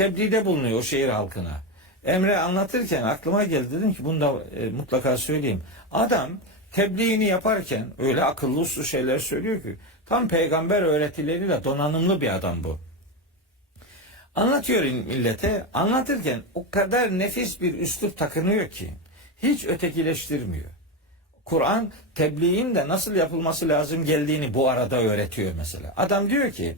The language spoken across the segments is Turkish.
tebliğde bulunuyor o şehir halkına. Emre anlatırken aklıma geldi, dedim ki bunu da mutlaka söyleyeyim. Adam tebliğini yaparken öyle akıllı uslu şeyler söylüyor ki tam peygamber öğretileriyle donanımlı bir adam bu. Anlatıyor millete, anlatırken o kadar nefis bir üslup takınıyor ki hiç ötekileştirmiyor. Kur'an tebliğin de nasıl yapılması lazım geldiğini bu arada öğretiyor mesela. Adam diyor ki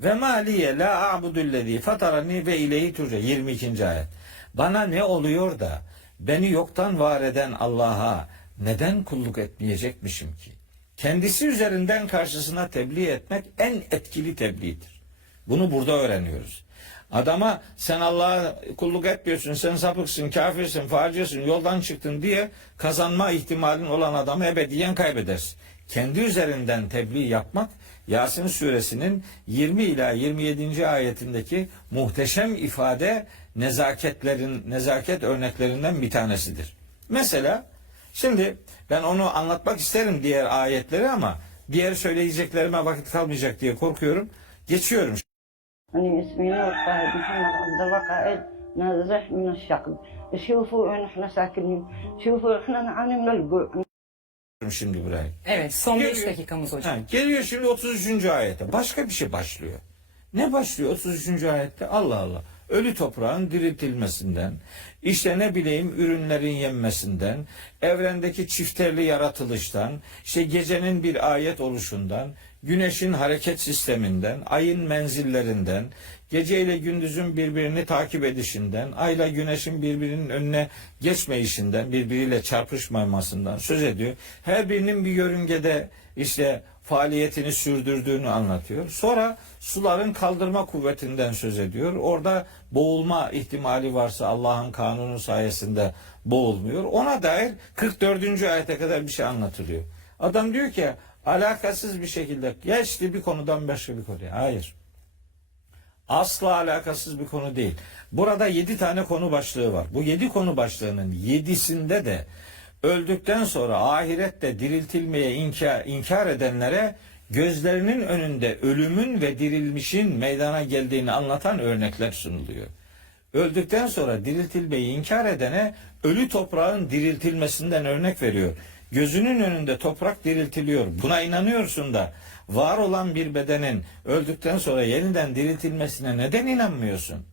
ve maliye la a'budullezî fatarani ve ileyhi turca, 22. ayet. Bana ne oluyor da beni yoktan var eden Allah'a neden kulluk etmeyecekmişim ki? Kendisi üzerinden karşısına tebliğ etmek en etkili tebliğdir. Bunu burada öğreniyoruz. Adama sen Allah'a kulluk etmiyorsun, sen sapıksın, kafirsin, facisin, yoldan çıktın diye kazanma ihtimalin olan adamı ebediyen kaybedersin. Kendi üzerinden tebliğ yapmak Yasin suresinin 20 ila 27. ayetindeki muhteşem ifade nezaket örneklerinden bir tanesidir. Mesela şimdi ben onu anlatmak isterim diğer ayetleri ama diğer söyleyeceklerime vakit kalmayacak diye korkuyorum. Geçiyorum. أنا اسمي نور فهد محمد عبد الوكائل نازح من الشقب. شوفوا احنا ساكنين شوفوا احنا نعاني من الجوع. Şimdi buraya. Evet, son 5 Geliyor. dakikamız hocam. Geliyor şimdi 33. ayete. Başka bir şey başlıyor. Ne başlıyor 33. ayette? Allah Allah. Ölü toprağın diriltilmesinden, işte ne bileyim ürünlerin yenmesinden, evrendeki çifterli yaratılıştan, işte gecenin bir ayet oluşundan, güneşin hareket sisteminden, ayın menzillerinden, gece ile gündüzün birbirini takip edişinden, ayla güneşin birbirinin önüne geçmeyişinden, birbiriyle çarpışmamasından söz ediyor. Her birinin bir yörüngede işte faaliyetini sürdürdüğünü anlatıyor. Sonra suların kaldırma kuvvetinden söz ediyor. Orada boğulma ihtimali varsa Allah'ın kanunu sayesinde boğulmuyor. Ona dair 44. ayete kadar bir şey anlatılıyor. Adam diyor ki alakasız bir şekilde geçti bir konudan başka bir konuya. Hayır. Asla alakasız bir konu değil. Burada 7 tane konu başlığı var. Bu 7 konu başlığının 7'sinde de öldükten sonra ahirette diriltilmeye inkar edenlere gözlerinin önünde ölümün ve dirilmişin meydana geldiğini anlatan örnekler sunuluyor. Öldükten sonra diriltilmeyi inkar edene ölü toprağın diriltilmesinden örnek veriyor. Gözünün önünde toprak diriltiliyor. Buna inanıyorsun da var olan bir bedenin öldükten sonra yeniden diriltilmesine neden inanmıyorsun?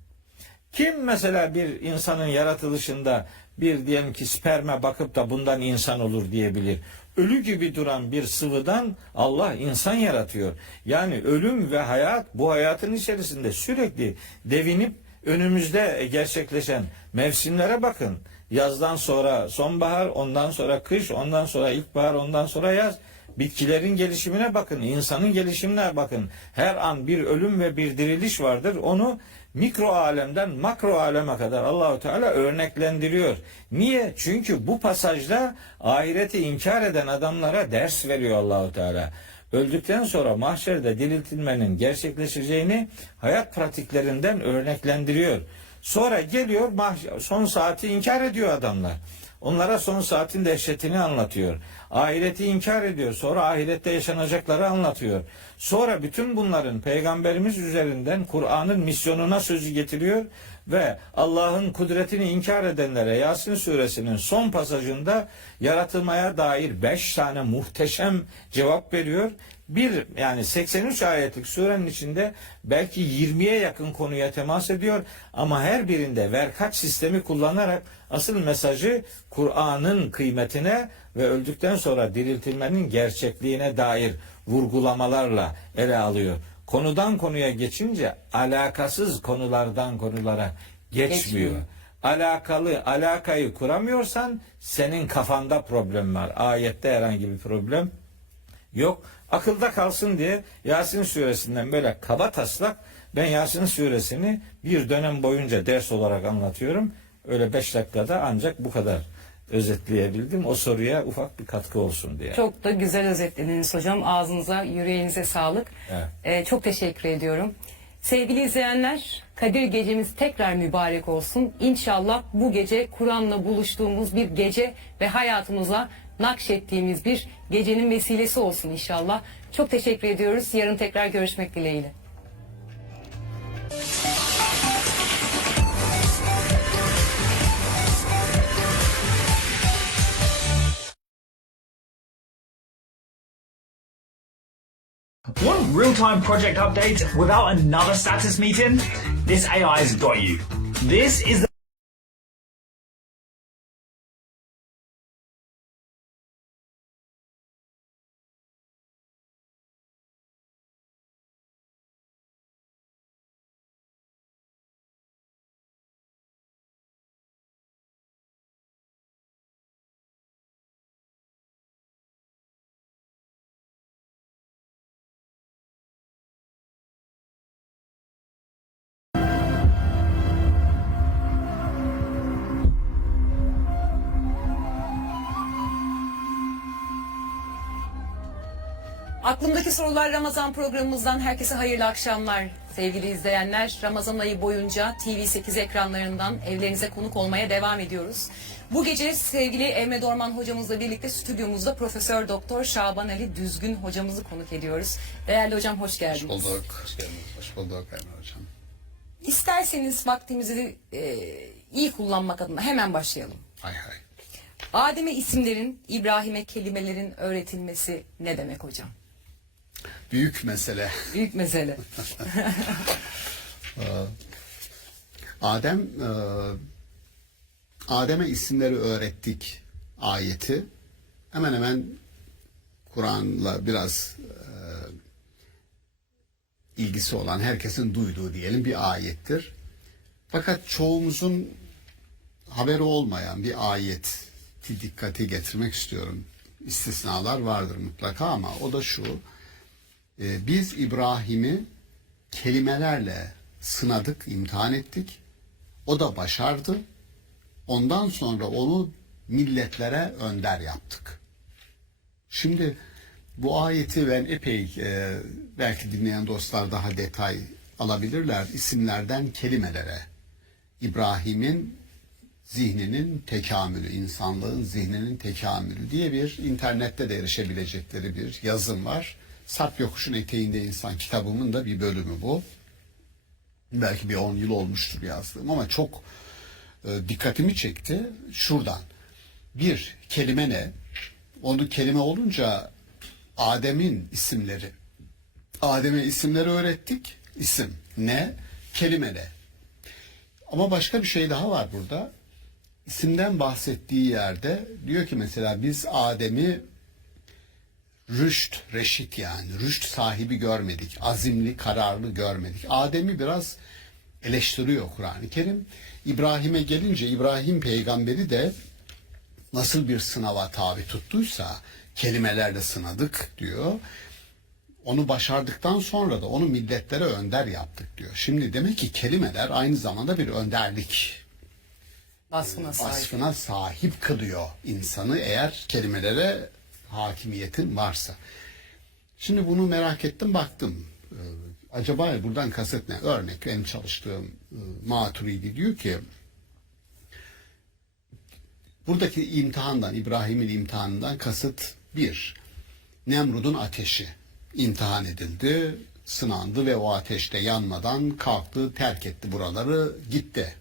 Kim mesela bir insanın yaratılışında bir diyelim ki sperme bakıp da bundan insan olur diyebilir? Ölü gibi duran bir sıvıdan Allah insan yaratıyor. Yani ölüm ve hayat bu hayatın içerisinde sürekli devinip önümüzde gerçekleşen mevsimlere bakın. Yazdan sonra sonbahar, ondan sonra kış, ondan sonra ilkbahar, ondan sonra yaz. Bitkilerin gelişimine bakın, insanın gelişimine bakın. Her an bir ölüm ve bir diriliş vardır. Onu mikro alemden makro aleme kadar Allahu Teala örneklendiriyor. Niye? Çünkü bu pasajda ahireti inkar eden adamlara ders veriyor Allahu Teala. Öldükten sonra mahşerde diriltilmenin gerçekleşeceğini hayat pratiklerinden örneklendiriyor. Sonra geliyor son saati inkar ediyor adamlar. Onlara son saatin dehşetini anlatıyor. Ahireti inkar ediyor. Sonra ahirette yaşanacakları anlatıyor. Sonra bütün bunların Peygamberimiz üzerinden Kur'an'ın misyonuna sözü getiriyor ve Allah'ın kudretini inkar edenlere Yasin suresinin son pasajında yaratılmaya dair 5 tane muhteşem cevap veriyor. Yani 83 ayetlik surenin içinde belki 20'ye yakın konuya temas ediyor ama her birinde verkaç sistemi kullanarak asıl mesajı Kur'an'ın kıymetine ve öldükten sonra diriltilmenin gerçekliğine dair vurgulamalarla ele alıyor. Konudan konuya geçince alakasız konulardan konulara geçmiyor. Alakayı kuramıyorsan senin kafanda problem var. Ayette herhangi bir problem yok. Akılda kalsın diye Yasin suresinden böyle kaba taslak ben Yasin suresini bir dönem boyunca ders olarak anlatıyorum. Öyle 5 dakikada ancak bu kadar özetleyebildim. O soruya ufak bir katkı olsun diye. Çok da güzel özetlediniz hocam. Ağzınıza, yüreğinize sağlık. Evet. Çok teşekkür ediyorum. Sevgili izleyenler, Kadir Gecemiz tekrar mübarek olsun. İnşallah bu gece Kur'an'la buluştuğumuz bir gece ve hayatımıza nakşettiğimiz bir gecenin vesilesi olsun inşallah. Çok teşekkür ediyoruz. Yarın tekrar görüşmek dileğiyle. Want real-time project updates without another status meeting? This AI has got you. This is the Aklımdaki Sorular Ramazan programımızdan herkese hayırlı akşamlar sevgili izleyenler. Ramazan ayı boyunca TV8 ekranlarından evlerinize konuk olmaya devam ediyoruz. Bu gece sevgili Emre Dorman hocamızla birlikte stüdyomuzda Profesör Doktor Şaban Ali Düzgün hocamızı konuk ediyoruz. Değerli hocam hoş geldiniz. Hoş bulduk. Hoş geldiniz. Hoş bulduk Emre hocam. İsterseniz vaktimizi iyi kullanmak adına hemen başlayalım. Hay hay. Adem'e isimlerin, İbrahim'e kelimelerin öğretilmesi ne demek hocam? Büyük mesele. Büyük mesele. Adem'e isimleri öğrettik ayeti. Hemen hemen Kur'an'la biraz ilgisi olan, herkesin duyduğu diyelim bir ayettir. Fakat çoğumuzun haberi olmayan bir ayeti dikkate getirmek istiyorum. İstisnalar vardır mutlaka ama o da şu. Biz İbrahim'i kelimelerle sınadık, imtihan ettik. O da başardı. Ondan sonra onu milletlere önder yaptık. Şimdi bu ayeti ben epey belki dinleyen dostlar daha detay alabilirler. İsimlerden kelimelere. İbrahim'in zihninin tekamülü, insanlığın zihninin tekamülü diye bir internette de erişebilecekleri bir yazım var. Sarp Yokuş'un Eteğinde İnsan kitabımın da bir bölümü bu. Belki bir 10 yıl olmuştur yazdığım ama çok dikkatimi çekti şuradan. Bir, kelime ne? Onu kelime olunca Adem'in isimleri. Adem'e isimleri öğrettik. İsim ne? Kelime ne? Ama başka bir şey daha var burada. İsimden bahsettiği yerde diyor ki mesela biz Adem'i reşit yani rüşt sahibi görmedik. Azimli, kararlı görmedik. Adem'i biraz eleştiriyor Kur'an-ı Kerim. İbrahim'e gelince İbrahim peygamberi de nasıl bir sınava tabi tuttuysa kelimelerle sınadık diyor. Onu başardıktan sonra da onu milletlere önder yaptık diyor. Şimdi demek ki kelimeler aynı zamanda bir önderlik vasfına sahip kılıyor insanı eğer kelimelere hakimiyetin varsa. Şimdi bunu merak ettim baktım. Acaba buradan kasıt ne? Örnek benim çalıştığım Maturidi diyor ki buradaki imtihandan, İbrahim'in imtihanından kasıt bir, Nemrud'un ateşi imtihan edildi, sınandı ve o ateşte yanmadan kalktı, terk etti buraları, gitti.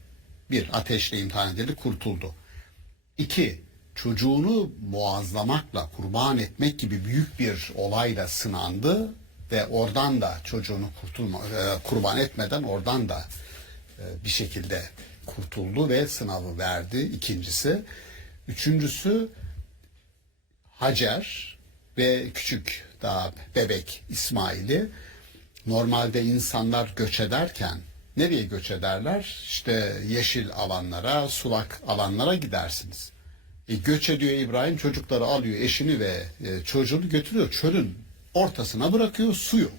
Bir, ateşle imtihan edildi, kurtuldu. İki, çocuğunu boğazlamakla, kurban etmek gibi büyük bir olayla sınandı ve oradan da çocuğunu kurban etmeden oradan da bir şekilde kurtuldu ve sınavı verdi. İkincisi. Üçüncüsü Hacer ve küçük daha bebek İsmail'i normalde insanlar göç ederken nereye göç ederler? İşte yeşil alanlara, sulak alanlara gidersiniz. Göç ediyor İbrahim, çocukları alıyor, eşini ve çocuğunu götürüyor. Çölün ortasına bırakıyor, su yok.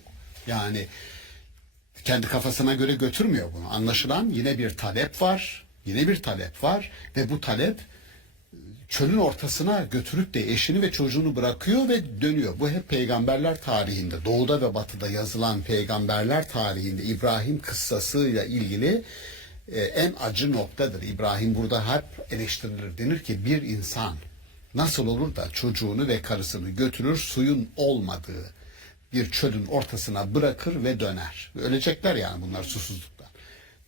Yani kendi kafasına göre götürmüyor bunu. Anlaşılan yine bir talep var. Yine bir talep var ve bu talep çölün ortasına götürüp de eşini ve çocuğunu bırakıyor ve dönüyor. Bu hep peygamberler tarihinde, doğuda ve batıda yazılan peygamberler tarihinde İbrahim kıssasıyla ilgili en acı noktadır. İbrahim burada hep eleştirilir. Denir ki bir insan nasıl olur da çocuğunu ve karısını götürür suyun olmadığı bir çölün ortasına bırakır ve döner. Ölecekler yani bunlar susuzluktan.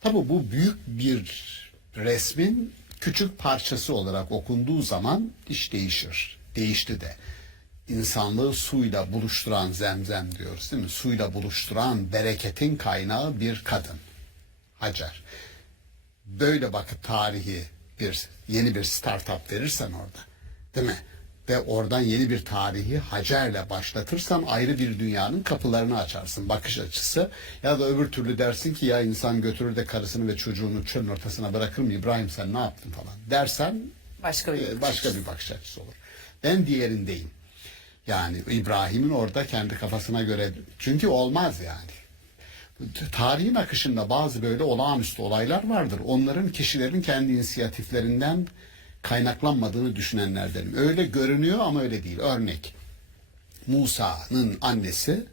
Tabi bu büyük bir resmin küçük parçası olarak okunduğu zaman iş değişir. Değişti de. insanlığı suyla buluşturan Zemzem diyoruz değil mi? Suyla buluşturan bereketin kaynağı bir kadın. Hacer. Böyle bakıp tarihi yeni bir startup verirsen orada, değil mi? Ve oradan yeni bir tarihi Hacer'le başlatırsan ayrı bir dünyanın kapılarını açarsın, bakış açısı. Ya da öbür türlü dersin ki ya insan götürür de karısını ve çocuğunu çölün ortasına bırakır mı, İbrahim sen ne yaptın falan dersen Başka bir başka bir bakış açısı olur. Ben diğerindeyim. Yani İbrahim'in orada kendi kafasına göre, çünkü olmaz yani. Tarihin akışında bazı böyle olağanüstü olaylar vardır. Onların kişilerin kendi inisiyatiflerinden kaynaklanmadığını düşünenlerdenim. Öyle görünüyor ama öyle değil. Örnek, Musa'nın annesi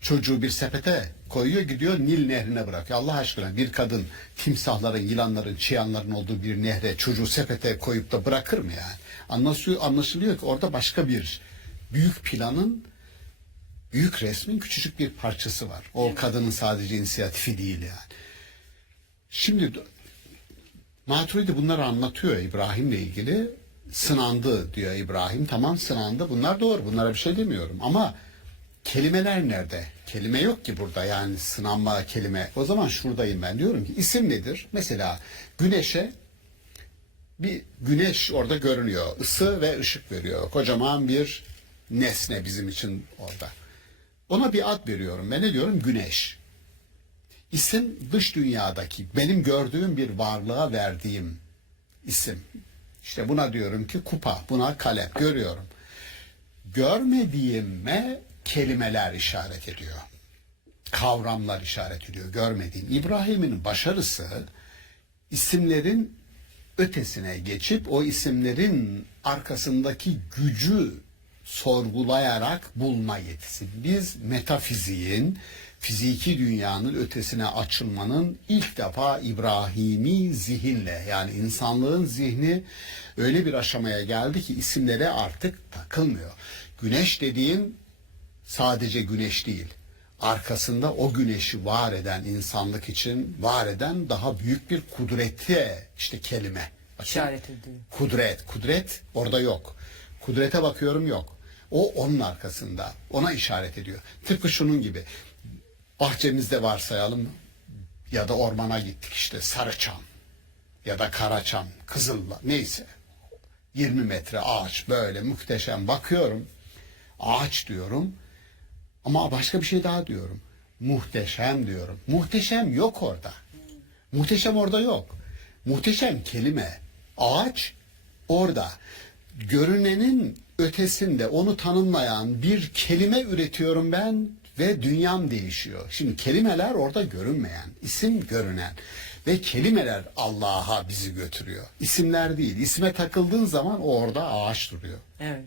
çocuğu bir sepete koyuyor, gidiyor Nil nehrine bırakıyor. Allah aşkına bir kadın timsahların, yılanların, çıyanların olduğu bir nehre çocuğu sepete koyup da bırakır mı yani? Anlaşılıyor ki orada başka bir büyük planın, büyük resmin küçücük bir parçası var. O kadının sadece inisiyatifi değil yani. Şimdi Maturidi bunları anlatıyor İbrahim'le ilgili. Sınandı diyor İbrahim. Tamam, sınandı. Bunlar doğru. Bunlara bir şey demiyorum. Ama kelimeler nerede? Kelime yok ki burada. Yani sınanma kelime. O zaman şuradayım ben. Diyorum ki isim nedir? Mesela güneşe, bir güneş orada görünüyor. Isı ve ışık veriyor. Kocaman bir nesne bizim için orada. Ona bir ad veriyorum. Ben ne diyorum? Güneş. İsim dış dünyadaki benim gördüğüm bir varlığa verdiğim isim. İşte buna diyorum ki kupa, buna kalem, görüyorum. Görmediğime kelimeler işaret ediyor. Kavramlar işaret ediyor, görmediğim. İbrahim'in başarısı isimlerin ötesine geçip o isimlerin arkasındaki gücü sorgulayarak bulma yetisi. Biz metafiziğin, fiziki dünyanın ötesine açılmanın ilk defa İbrahimi zihinle, yani insanlığın zihni öyle bir aşamaya geldi ki isimlere artık takılmıyor. Güneş dediğin sadece güneş değil. Arkasında o güneşi var eden, insanlık için var eden daha büyük bir kudrete, işte kelime. işaret ediyor. Kudret orada yok. Kudrete bakıyorum, yok. O onun arkasında. Ona işaret ediyor. Tıpkı şunun gibi. Bahçemizde varsayalım ya da ormana gittik, işte Sarıçam ya da Karaçam, Kızıl'la neyse. 20 metre ağaç, böyle muhteşem, bakıyorum. Ağaç diyorum ama başka bir şey daha diyorum. Muhteşem diyorum. Muhteşem yok orada. Muhteşem orada yok. Muhteşem kelime. Ağaç orada. Görünenin ötesinde onu tanımlayan bir kelime üretiyorum ben ve dünyam değişiyor. Şimdi kelimeler orada görünmeyen, isim görünen ve kelimeler Allah'a bizi götürüyor. İsimler değil. İsme takıldığın zaman orada ağaç duruyor. Evet.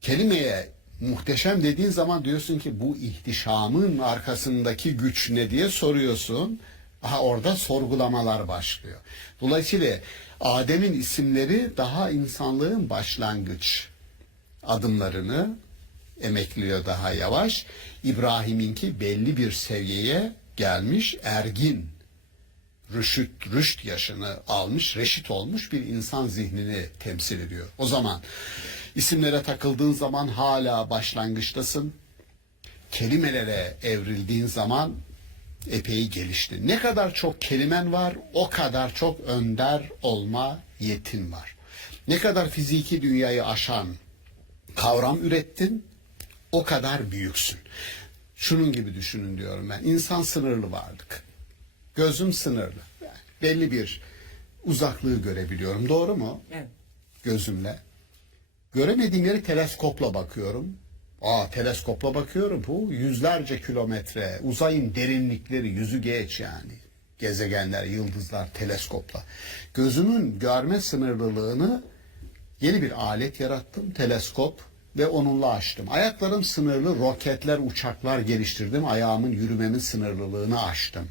Kelimeye muhteşem dediğin zaman diyorsun ki bu ihtişamın arkasındaki güç ne diye soruyorsun. Aha, orada sorgulamalar başlıyor. Dolayısıyla Adem'in isimleri daha insanlığın başlangıç adımlarını emekliyor daha yavaş. İbrahim'inki belli bir seviyeye gelmiş, ergin, rüşt yaşını almış, reşit olmuş bir insan zihnini temsil ediyor. O zaman isimlere takıldığın zaman hala başlangıçtasın. Kelimelere evrildiğin zaman epey gelişti. Ne kadar çok kelimen var, o kadar çok önder olma yetin var. Ne kadar fiziki dünyayı aşan kavram ürettin, o kadar büyüksün. Şunun gibi düşünün diyorum ben. İnsan sınırlı varlık. Gözüm sınırlı. Yani belli bir uzaklığı görebiliyorum. Doğru mu? Evet. Gözümle. Göremediğim yeri teleskopla bakıyorum. Teleskopla bakıyorum. Bu yüzlerce kilometre. Uzayın derinlikleri, yüzü geç yani. Gezegenler, yıldızlar teleskopla. Gözümün görme sınırlılığını yeni bir alet yarattım. Teleskop. Ve onunla aştım. Ayaklarım sınırlı, roketler, uçaklar geliştirdim. Ayağımın, yürümemin sınırlılığını aştım.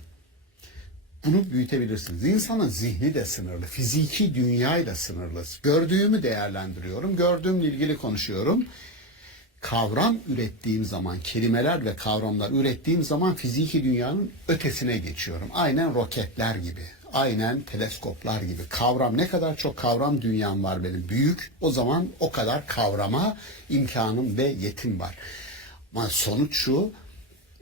Bunu büyütebilirsiniz. İnsanın zihni de sınırlı. Fiziki dünyayı da sınırlı. Gördüğümü değerlendiriyorum. Gördüğümle ilgili konuşuyorum. Kavram ürettiğim zaman, kelimeler ve kavramlar ürettiğim zaman fiziki dünyanın ötesine geçiyorum. Aynen roketler gibi. aynen teleskoplar gibi. Kavram, ne kadar çok kavram dünyam var benim büyük, o zaman o kadar kavrama imkanım ve yetim var. Ama sonuç şu,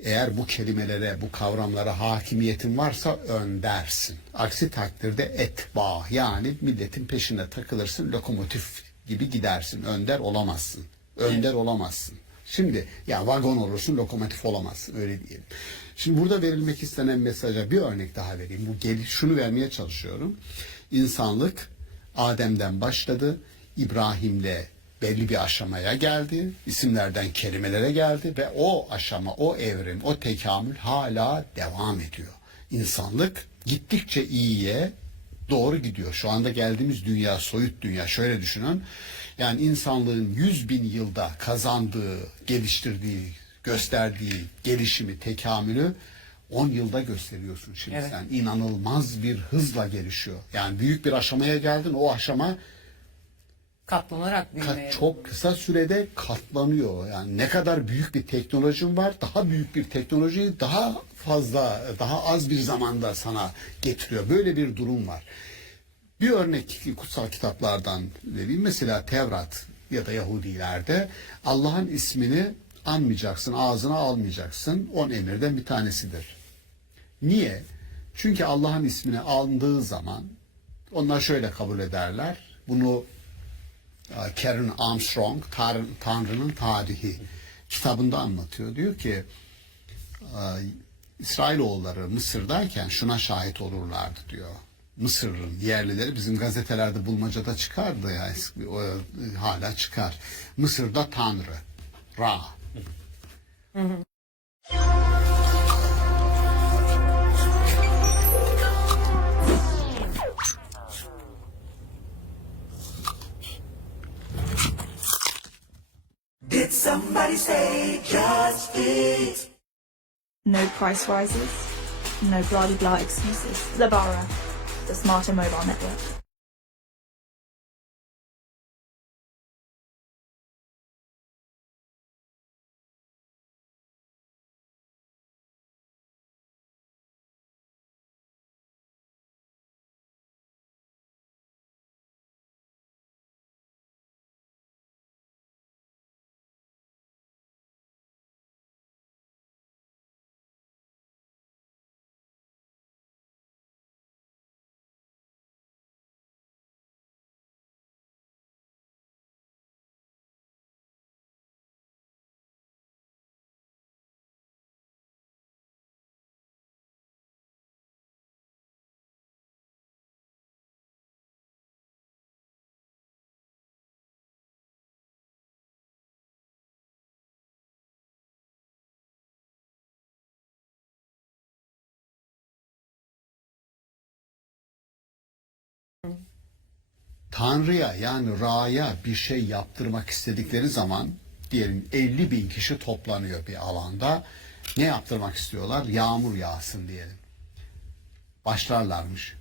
eğer bu kelimelere, bu kavramlara hakimiyetin varsa öndersin. Aksi takdirde etba, yani milletin peşine takılırsın, lokomotif gibi gidersin. Önder olamazsın. Önder olamazsın. Şimdi ya vagon olursun, lokomotif olamazsın, öyle diyelim. Şimdi burada verilmek istenen mesaja bir örnek daha vereyim. Şunu vermeye çalışıyorum. İnsanlık Adem'den başladı. İbrahim'le belli bir aşamaya geldi. İsimlerden kelimelere geldi ve o aşama, o evrim, o tekamül hala devam ediyor. İnsanlık gittikçe iyiye doğru gidiyor. Şu anda geldiğimiz dünya, soyut dünya. Şöyle düşünün. Yani insanlığın 100.000 yılda kazandığı, geliştirdiği, gösterdiği gelişimi, tekamülü 10 yılda gösteriyorsun şimdi. Evet. Yani inanılmaz bir hızla gelişiyor. Yani büyük bir aşamaya geldin. O aşama Katlanarak büyümeye. çok kısa sürede katlanıyor. Yani ne kadar büyük bir teknolojin var, daha büyük bir teknolojiyi daha fazla, daha az bir zamanda sana getiriyor. Böyle bir durum var. Bir örnek kutsal kitaplardan vereyim. Mesela Tevrat ya da Yahudilerde Allah'ın ismini anmayacaksın, ağzına almayacaksın. 10 emirden bir tanesidir. Niye? Çünkü Allah'ın ismini aldığı zaman onlar şöyle kabul ederler. Bunu Karen Armstrong, Tanrı'nın Tarihi kitabında anlatıyor. Diyor ki İsrailoğulları Mısır'dayken şuna şahit olurlardı diyor. Mısır'ın yerlileri bizim gazetelerde bulmacada çıkardı ya, hala çıkar. Mısır'da Tanrı, Ra. Did somebody say just eat? No price rises, no blah blah blah excuses. Lebara, the smarter mobile network. Tanrı'ya yani Ra'ya bir şey yaptırmak istedikleri zaman diyelim 50.000 kişi toplanıyor bir alanda. Ne yaptırmak istiyorlar? Yağmur yağsın diyelim. Başlarlarmış.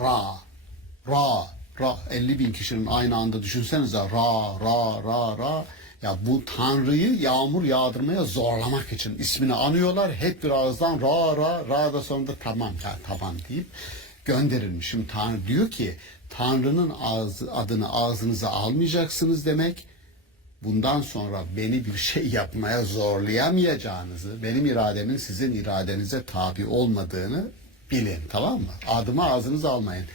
Ra, Ra, Ra. 50.000 kişinin aynı anda düşünsenize Ra, Ra, Ra, Ra. Ya bu Tanrı'yı yağmur yağdırmaya zorlamak için ismini anıyorlar. Hep bir ağızdan Ra, Ra, Ra da sonunda tamam ya tamam deyip gönderilmiş. Şimdi Tanrı diyor ki Tanrı'nın adını ağzınıza almayacaksınız demek. Bundan sonra beni bir şey yapmaya zorlayamayacağınızı, benim irademin sizin iradenize tabi olmadığını bilin, tamam mı? Adımı ağzınıza almayın.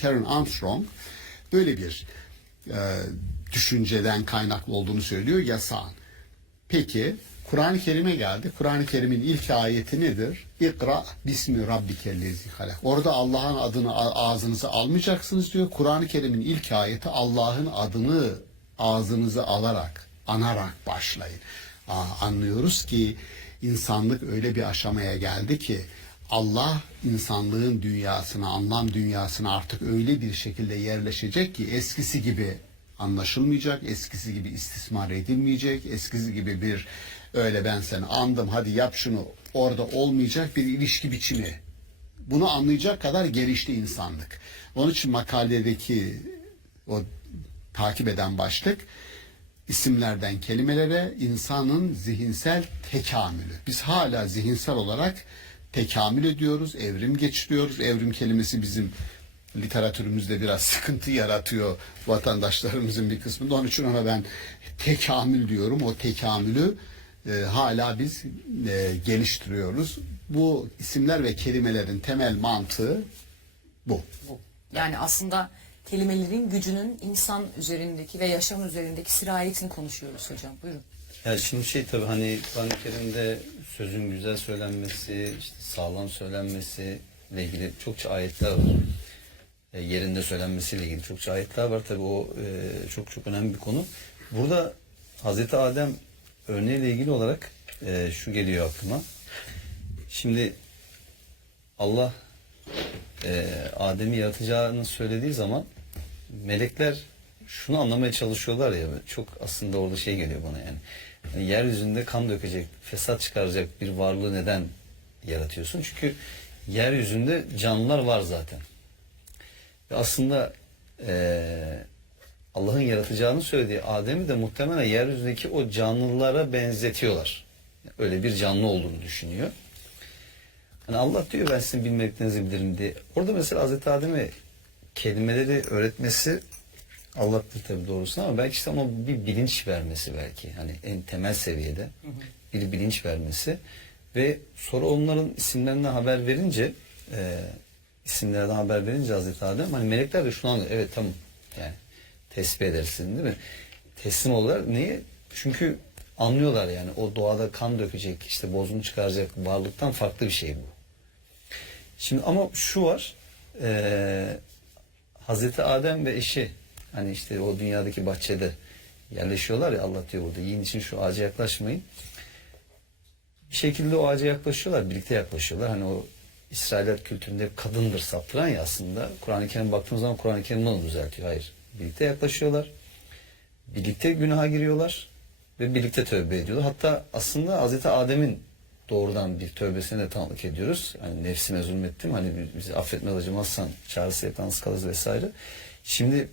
Karen Armstrong böyle bir düşünceden kaynaklı olduğunu söylüyor, yasağın. Peki Kur'an-ı Kerim'e geldi. Kur'an-ı Kerim'in ilk ayeti nedir? İkra bismi rabbikellezi halak. Orada Allah'ın adını ağzınıza almayacaksınız diyor. Kur'an-ı Kerim'in ilk ayeti Allah'ın adını ağzınıza alarak, anarak başlayın. Anlıyoruz ki insanlık öyle bir aşamaya geldi ki Allah insanlığın dünyasına, anlam dünyasına artık öyle bir şekilde yerleşecek ki eskisi gibi anlaşılmayacak, eskisi gibi istismar edilmeyecek, eskisi gibi bir öyle ben seni andım hadi yap şunu orada olmayacak bir ilişki biçimi. Bunu anlayacak kadar gelişti insanlık. Onun için makaledeki o takip eden başlık isimlerden kelimelere insanın zihinsel tekamülü. Biz hala zihinsel olarak tekamül ediyoruz, evrim geçiriyoruz. Evrim kelimesi bizim literatürümüzde biraz sıkıntı yaratıyor vatandaşlarımızın bir kısmında. Onun için ona ben tekamül diyorum. O tekamülü hala biz geliştiriyoruz. Bu isimler ve kelimelerin temel mantığı bu. Yani aslında kelimelerin gücünün insan üzerindeki ve yaşam üzerindeki sirayetini konuşuyoruz hocam. Buyurun. Ya şimdi tabii hani Kur'an-ı Kerim'de sözün güzel söylenmesi, işte sağlam söylenmesi ile ilgili çokça ayetler var. Yerinde söylenmesiyle ilgili çokça ayetler var. Tabii o çok önemli bir konu. Burada Hazreti Adem örneğiyle ilgili olarak şu geliyor aklıma. Şimdi Allah Adem'i yaratacağını söylediği zaman melekler şunu anlamaya çalışıyorlar ya, çok aslında orada şey geliyor bana yani. Yani yeryüzünde kan dökecek, fesat çıkaracak bir varlığı neden yaratıyorsun? Çünkü yeryüzünde canlılar var zaten. Ve aslında Allah'ın yaratacağını söylediği Adem'i de muhtemelen yeryüzündeki o canlılara benzetiyorlar. Öyle bir canlı olduğunu düşünüyor. Hani Allah diyor ben sizin bilmediklerinizi bilirim diye. Orada mesela Hazreti Adem'e kelimeleri öğretmesi Allah'tır tabii doğrusunu, ama belki işte ama bir bilinç vermesi, belki hani en temel seviyede bir bilinç vermesi ve sonra onların isimlerinden haber verince isimlerden haber verince Hazreti Adem, hani melekler de şunu anlıyor, evet tamam yani tesbih edersin değil mi? Teslim olurlar. Niye? Çünkü anlıyorlar yani o doğada kan dökecek, işte bozgun çıkaracak varlıktan farklı bir şey bu. Şimdi ama şu var, Hazreti Adem ve eşi hani işte o dünyadaki bahçede yerleşiyorlar ya, Allah diyor burada yiyin için şu ağaca yaklaşmayın. Bir şekilde o ağaca yaklaşıyorlar, birlikte yaklaşıyorlar. Hani o İsrailiyet kültüründe kadındır saptıran ya, aslında Kur'an-ı Kerim baktığımız zaman Kur'an-ı Kerim onu düzeltiyor. Hayır. Birlikte yaklaşıyorlar. Birlikte günaha giriyorlar ve birlikte tövbe ediyorlar. Hatta aslında Hazreti Adem'in doğrudan bir tövbesine de tanıklık ediyoruz. Hani nefsime zulmettim, hani bizi affetmez acımazsan çağrısı yalnız kalırız vesaire. Şimdi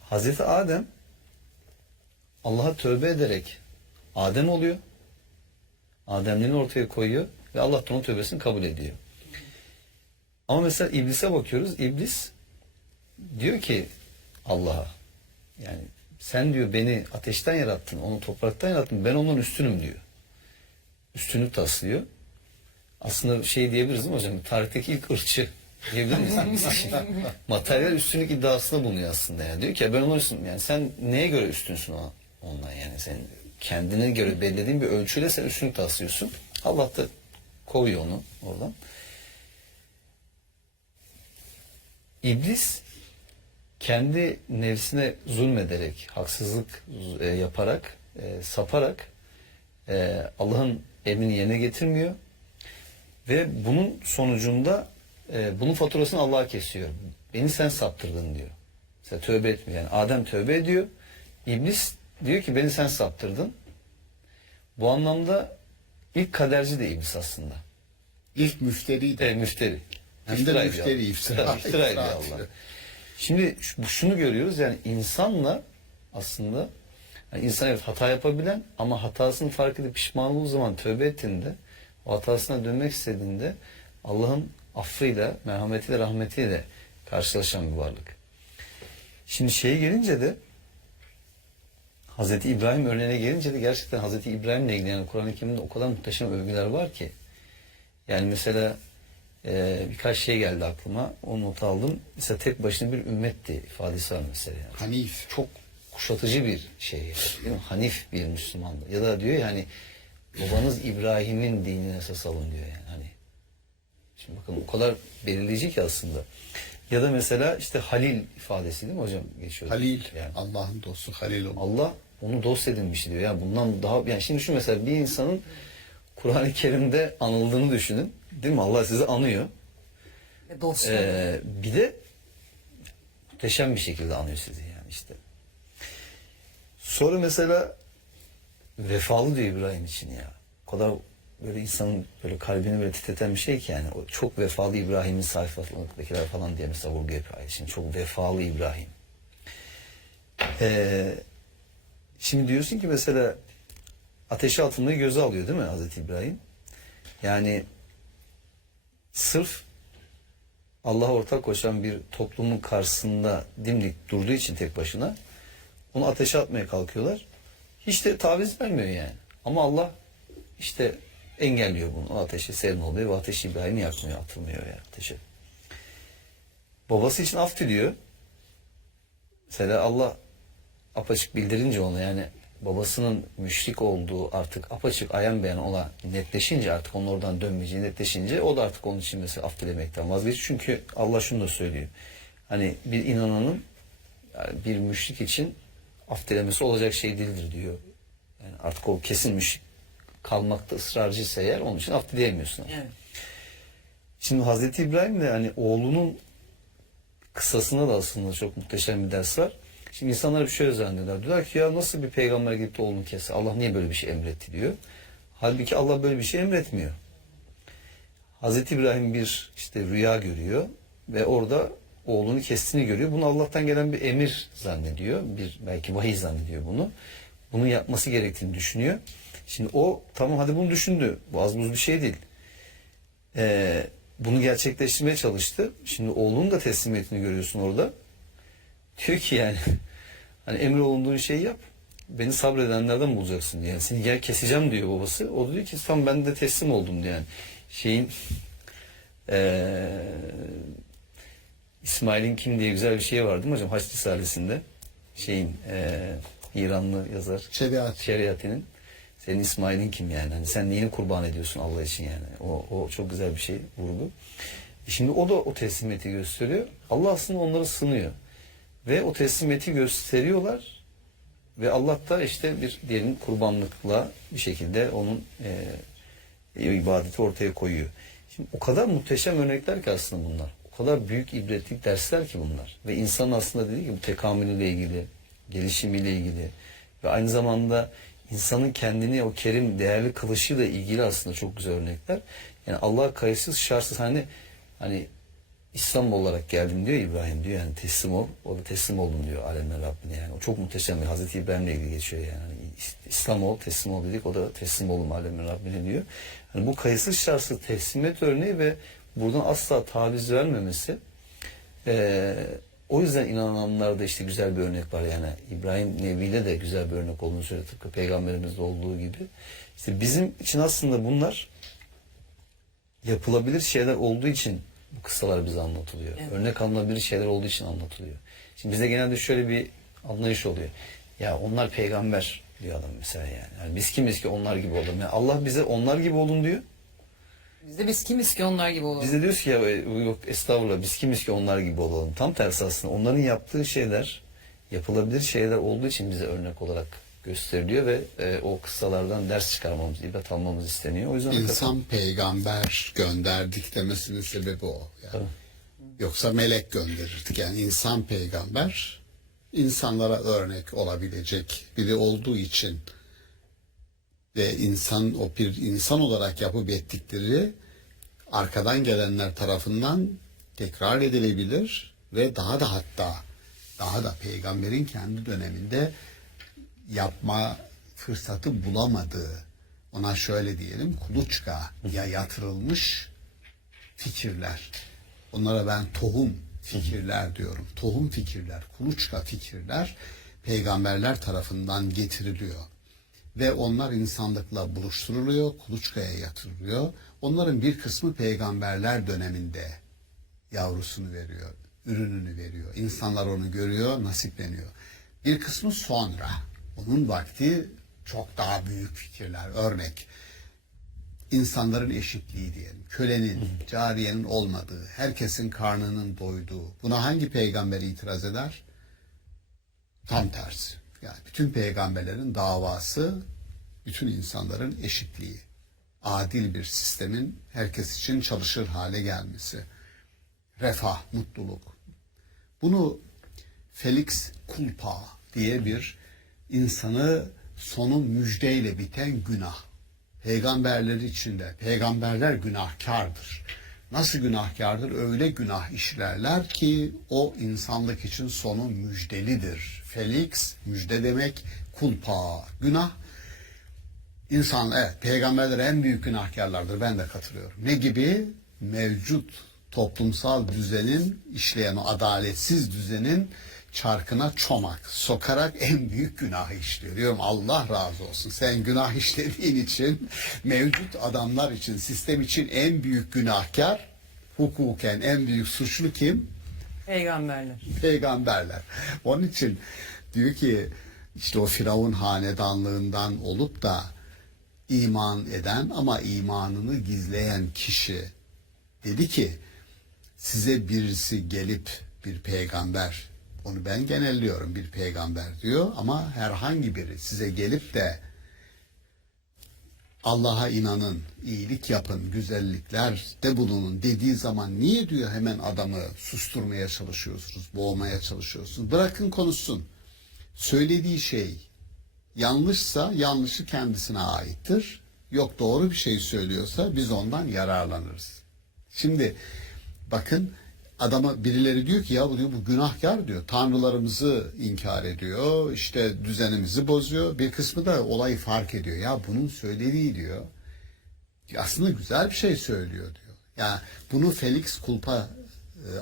Hazreti Adem Allah'a tövbe ederek Adem oluyor. Ademliğini ortaya koyuyor ve Allah da onun tövbesini kabul ediyor. Ama mesela İblis'e bakıyoruz. İblis diyor ki Allah'a, yani sen diyor beni ateşten yarattın, onu topraktan yarattın, ben onun üstünüm diyor. Üstünlük taslıyor. Aslında şey diyebiliriz değil mi hocam? Tarihteki ilk ırkçı diyebilir miyiz? Materyal üstünlük iddiasında bulunuyor aslında. Yani. Diyor ki ben onun üstünüm. Yani sen neye göre üstünsün ondan, yani sen kendine göre belirlediğin bir ölçüyle sen üstünlük taslıyorsun. Allah da kovuyor onu oradan. İblis kendi nefsine zulmederek, haksızlık yaparak, saparak Allah'ın emrini yerine getirmiyor ve bunun sonucunda bunun faturasını Allah'a kesiyor. Beni sen saptırdın diyor. Mesela tövbe etmiyor. Yani Adem tövbe ediyor. İblis diyor ki beni sen saptırdın. Bu anlamda ilk kaderci de İblis aslında. İlk müfteri de. Müfteri. Hem de müfteri, iftira ediyor Allah. Şimdi şunu görüyoruz, yani insanla aslında yani insan evet hata yapabilen, ama hatasının fark edip pişman olduğu zaman tövbe ettiğinde, o hatasına dönmek istediğinde Allah'ın affıyla, merhametiyle, rahmetiyle karşılaşan bir varlık. Şimdi şeye gelince de, Hazreti İbrahim örneğine gelince de gerçekten Hazreti İbrahim'le ilgili yani Kur'an-ı Kerim'de o kadar muhteşem övgüler var ki. Yani mesela birkaç şey geldi aklıma, o not aldım. Mesela tek başına bir ümmetti ifadesi var mesela. Yani. Hanif. Çok kuşatıcı bir şey. Değil mi? Hanif bir Müslümandı. Ya da diyor yani babanız İbrahim'in dinine esas alın diyor yani. Hani şimdi bakın o kadar belirleyici ki aslında. Ya da mesela işte Halil ifadesi değil mi hocam geçiyor? Halil. Yani. Allah'ın dostu Halil oldu. Allah onu dost edinmiş diyor. Yani bundan daha, yani şimdi şu mesela bir insanın Kur'an-ı Kerim'de anıldığını düşünün. Değil mi? Allah sizi anıyor. Bir de muhteşem bir şekilde anıyor sizi yani işte. Sonra mesela vefalı diyor İbrahim için ya. O kadar böyle insanın böyle kalbini böyle titreten bir şey ki yani. O çok vefalı İbrahim'in sayfalarındakiler falan diye mesela vurgu yapıyor. Şimdi çok vefalı İbrahim. Şimdi diyorsun ki mesela ateşe atılmayı göze alıyor değil mi Hazreti İbrahim? Yani sırf Allah'a ortak koşan bir toplumun karşısında dimdik durduğu için tek başına onu ateşe atmaya kalkıyorlar. Hiç de taviz vermiyor yani. Ama Allah işte engelliyor bunu. O ateşe serin oluyor ve ateşi İbrahim'i yakmıyor, atılmıyor yani ateşe. Babası için af diliyor. Mesela Allah apaçık bildirince ona, yani babasının müşrik olduğu artık apaçık ayan beyan ona netleşince, artık onun oradan dönmeyeceği netleşince, o da artık onun için mesela af dilemekten vazgeçiyor. Çünkü Allah şunu da söylüyor. Hani bir inananın, yani bir müşrik için af dilemesi olacak şey değildir diyor. Yani artık o kesin müşrik kalmakta ısrarcıysa eğer, onun için af dileyemiyorsun. Evet. Şimdi Hazreti İbrahim de hani oğlunun kısasına da aslında çok muhteşem bir ders var. Şimdi insanlar bir şey zannediyorlar. Diyorlar ki ya nasıl bir peygamber gidip de oğlunu kesse? Allah niye böyle bir şey emretti diyor. Halbuki Allah böyle bir şey emretmiyor. Hazreti İbrahim bir işte rüya görüyor ve orada oğlunu kestiğini görüyor. Bunu Allah'tan gelen bir emir zannediyor. Bir belki vahiy zannediyor bunu. Bunu yapması gerektiğini düşünüyor. Şimdi o tamam, hadi bunu düşündü. Bu az buz bir şey değil. Bunu gerçekleştirmeye çalıştı. Şimdi oğlunun da teslimiyetini görüyorsun orada. Diyor ki yani hani emrolunduğun şeyi yap. Beni sabredenlerden bulacaksın diyor. Yani seni gel keseceğim diyor babası. O da diyor ki tamam, ben de teslim oldum diyor. Yani şeyin İsmail'in kim diye güzel bir şey var değil mi hocam? Haç Risalesi'nde şeyin İranlı yazar Şeriati'nin, senin İsmail'in kim yani? Hani sen neyini kurban ediyorsun Allah için yani? O çok güzel bir şey, vurgu. Şimdi o da o teslimiyeti gösteriyor. Allah aslında onları sınıyor. Ve o teslimiyeti gösteriyorlar. Ve Allah da işte bir diyelim kurbanlıkla bir şekilde onun ibadeti ortaya koyuyor. Şimdi o kadar muhteşem örnekler ki aslında bunlar. O kadar büyük ibretlik dersler ki bunlar. Ve insanın aslında dediği gibi tekamülüyle ilgili, gelişimiyle ilgili ve aynı zamanda insanın kendini o kerim, değerli kılışıyla ilgili aslında çok güzel örnekler. Yani Allah'a kayıtsız, şartsız, hani İslam olarak geldim diyor İbrahim diyor, yani teslim ol. O da teslim oldum diyor alemler Rabbine yani. O çok muhteşem bir Hazreti İbrahim'le ilgili geçiyor yani. Hani İslam ol, teslim ol dedik. O da teslim oldum alemler Rabbine diyor. Hani bu kayıtsız şartsız teslimiyet örneği ve buradan asla taviz vermemesi. O yüzden inananlarda işte güzel bir örnek var yani. İbrahim Nebi'de de güzel bir örnek olduğunu söylüyor, tıpkı Peygamberimizde olduğu gibi. İşte bizim için aslında bunlar yapılabilir şeyler olduğu için bu kıssalar bize anlatılıyor. Evet. Örnek alınabilir şeyler olduğu için anlatılıyor. Şimdi bizde genelde şöyle bir anlayış oluyor. Ya onlar peygamber diyor adam mesela yani. Yani biz kimiz ki onlar gibi olalım. Yani Allah bize onlar gibi olun diyor. Biz kimiz ki onlar gibi olalım. Biz de diyoruz ki ya yok estağfurullah, biz kimiz ki onlar gibi olalım. Tam tersi aslında. Onların yaptığı şeyler yapılabilir şeyler olduğu için bize örnek olarak gösteriliyor ve o kıssalardan ders çıkarmamız, ibret almamız isteniyor. O yüzden İnsan peygamber gönderdik demesinin sebebi o. Yani. Yoksa melek gönderirdik. Yani insan peygamber insanlara örnek olabilecek biri olduğu için ve o bir insan olarak yapıp ettikleri arkadan gelenler tarafından tekrar edilebilir ve daha da peygamberin kendi döneminde yapma fırsatı bulamadığı, ona şöyle diyelim, kuluçkaya yatırılmış fikirler. Onlara ben tohum fikirler diyorum. Tohum fikirler, kuluçka fikirler peygamberler tarafından getiriliyor. Ve onlar insanlıkla buluşturuluyor, kuluçkaya yatırılıyor. Onların bir kısmı peygamberler döneminde yavrusunu veriyor, ürününü veriyor. İnsanlar onu görüyor, nasipleniyor. Bir kısmı sonra, onun vakti çok daha büyük fikirler. Örnek, insanların eşitliği diyelim. Kölenin, cariyenin olmadığı, herkesin karnının doyduğu. Buna hangi peygamber itiraz eder? Tam tersi. Yani bütün peygamberlerin davası, bütün insanların eşitliği. Adil bir sistemin herkes için çalışır hale gelmesi. Refah, mutluluk. Bunu Felix Culpa diye bir insanı sonu müjdeyle biten günah. Peygamberler içinde, peygamberler günahkardır. Nasıl günahkardır? Öyle günah işlerler ki o insanlık için sonu müjdelidir. Felix, müjde demek, kulpa, günah. İnsan, evet, peygamberler en büyük günahkarlardır. Ben de katılıyorum. Ne gibi? mevcut toplumsal düzenin, işleyen o adaletsiz düzenin çarkına çomak sokarak en büyük günahı işliyor. Diyorum Allah razı olsun. Sen günah işlediğin için, mevcut adamlar için, sistem için en büyük günahkar, hukuken en büyük suçlu kim? Peygamberler. Peygamberler. Onun için diyor ki işte o Firavun hanedanlığından olup da iman eden ama imanını gizleyen kişi dedi ki size birisi gelip bir peygamber, onu ben genelliyorum, bir peygamber diyor ama herhangi biri size gelip de Allah'a inanın, iyilik yapın, güzelliklerde bulunun dediği zaman niye diyor hemen adamı susturmaya çalışıyorsunuz, boğmaya çalışıyorsunuz? Bırakın konuşsun. Söylediği şey yanlışsa yanlışı kendisine aittir. Yok doğru bir şey söylüyorsa biz ondan yararlanırız. Şimdi bakın adama birileri diyor ki ya bu diyor bu günahkar diyor. Tanrılarımızı inkar ediyor. İşte düzenimizi bozuyor. Bir kısmı da olayı fark ediyor. Ya bunun söylediği diyor. Aslında güzel bir şey söylüyor diyor. Ya bunu Felix Culpa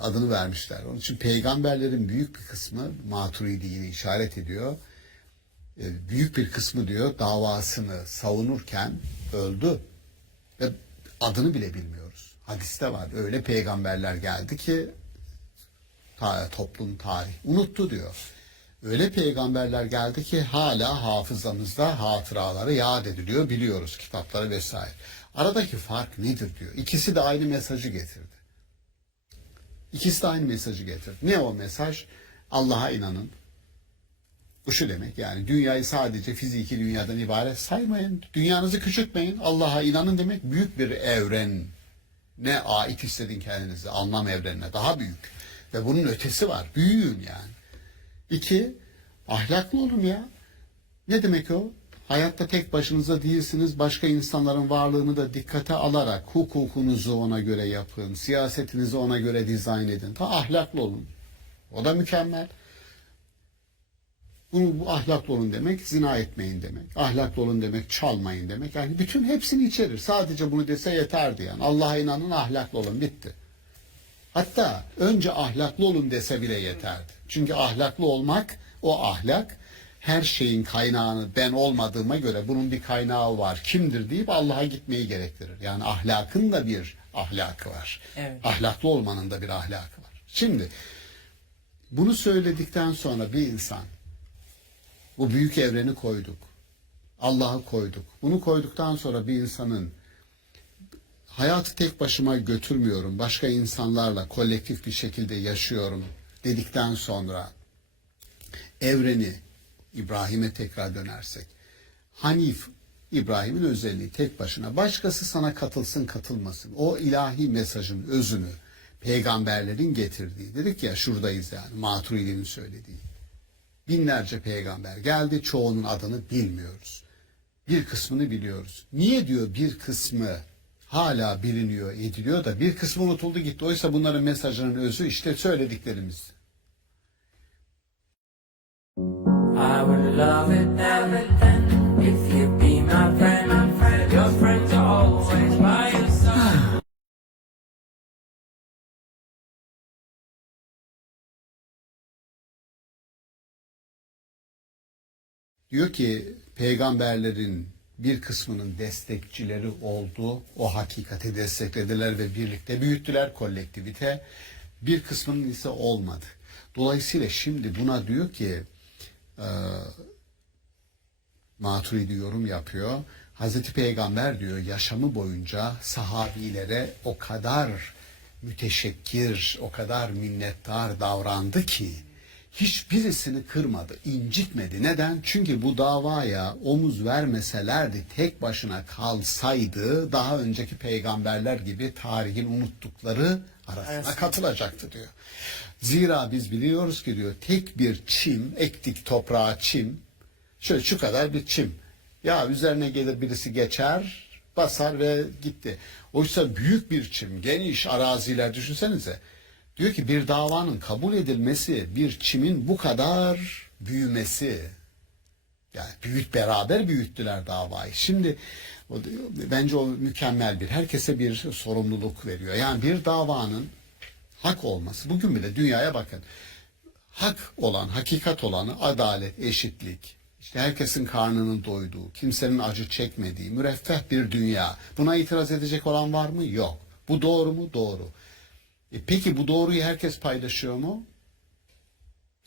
adını vermişler. Onun için peygamberlerin büyük bir kısmı Maturidi'yi işaret ediyor. Büyük bir kısmı diyor davasını savunurken öldü. Ve adını bile bilmiyoruz. Hadiste var. Öyle peygamberler geldi ki toplum tarih unuttu diyor. Öyle peygamberler geldi ki hala hafızamızda hatıraları yad ediliyor. Biliyoruz kitapları vesaire. Aradaki fark nedir diyor. İkisi de aynı mesajı getirdi. İkisi de aynı mesajı getirdi. Ne o mesaj? Allah'a inanın. Bu şu demek yani dünyayı sadece fiziki dünyadan ibaret saymayın. Dünyanızı küçültmeyin. Allah'a inanın demek büyük bir evren. Ne ait hissedin kendinizi anlam evrenine daha büyük. Ve bunun ötesi var. Büyüyün yani. 2, ahlaklı olun ya. Ne demek o? Hayatta tek başınıza değilsiniz. Başka insanların varlığını da dikkate alarak hukukunuzu ona göre yapın. Siyasetinizi ona göre dizayn edin. Ahlaklı olun. O da mükemmel. Bu ahlaklı olun demek zina etmeyin demek. Ahlaklı olun demek çalmayın demek. Yani bütün hepsini içerir. Sadece bunu dese yeterdi yani. Allah'a inanın ahlaklı olun bitti. Hatta önce ahlaklı olun dese bile yeterdi. Çünkü ahlaklı olmak o ahlak her şeyin kaynağını ben olmadığıma göre bunun bir kaynağı var. Kimdir deyip Allah'a gitmeyi gerektirir. Yani ahlakın da bir ahlakı var. Evet. Ahlaklı olmanın da bir ahlakı var. Şimdi bunu söyledikten sonra bir insan bu büyük evreni koyduk. Allah'ı koyduk. Bunu koyduktan sonra bir insanın hayatı tek başıma götürmüyorum. Başka insanlarla kolektif bir şekilde yaşıyorum dedikten sonra evreni İbrahim'e tekrar dönersek Hanif İbrahim'in özelliği tek başına. Başkası sana katılsın katılmasın. O ilahi mesajın özünü peygamberlerin getirdiği. Dedik ya şuradayız yani Maturidi'nin söylediği. Binlerce peygamber geldi. Çoğunun adını bilmiyoruz. Bir kısmını biliyoruz. Niye diyor bir kısmı hala biliniyor, ediliyor da bir kısmı unutuldu gitti. Oysa bunların mesajının özü işte söylediklerimiz. I would love it everything if you be my friend. Your friends are always by your side. Diyor ki peygamberlerin bir kısmının destekçileri oldu. O hakikati desteklediler ve birlikte büyüttüler kolektivite. Bir kısmının ise olmadı. Dolayısıyla şimdi buna diyor ki Maturidi yorum yapıyor. Hazreti Peygamber diyor yaşamı boyunca sahabilere o kadar müteşekkir, o kadar minnettar davrandı ki hiçbirisini kırmadı, incitmedi. Neden? Çünkü bu davaya omuz vermeselerdi, tek başına kalsaydı daha önceki peygamberler gibi tarihin unuttukları arasına katılacaktı diyor. Zira biz biliyoruz ki diyor tek bir çim, ektik toprağa çim, şöyle şu kadar bir çim. Ya üzerine gelir birisi geçer, basar ve gitti. Oysa büyük bir çim, geniş araziler düşünsenize. Diyor ki bir davanın kabul edilmesi, bir çimin bu kadar büyümesi. Yani beraber büyüttüler davayı. Şimdi bence o mükemmel herkese bir sorumluluk veriyor. Yani bir davanın hak olması. Bugün bile dünyaya bakın. Hak olan, hakikat olanı adalet, eşitlik, işte herkesin karnının doyduğu, kimsenin acı çekmediği, müreffeh bir dünya. Buna itiraz edecek olan var mı? Yok. Bu doğru mu? Doğru. Peki bu doğruyu herkes paylaşıyor mu?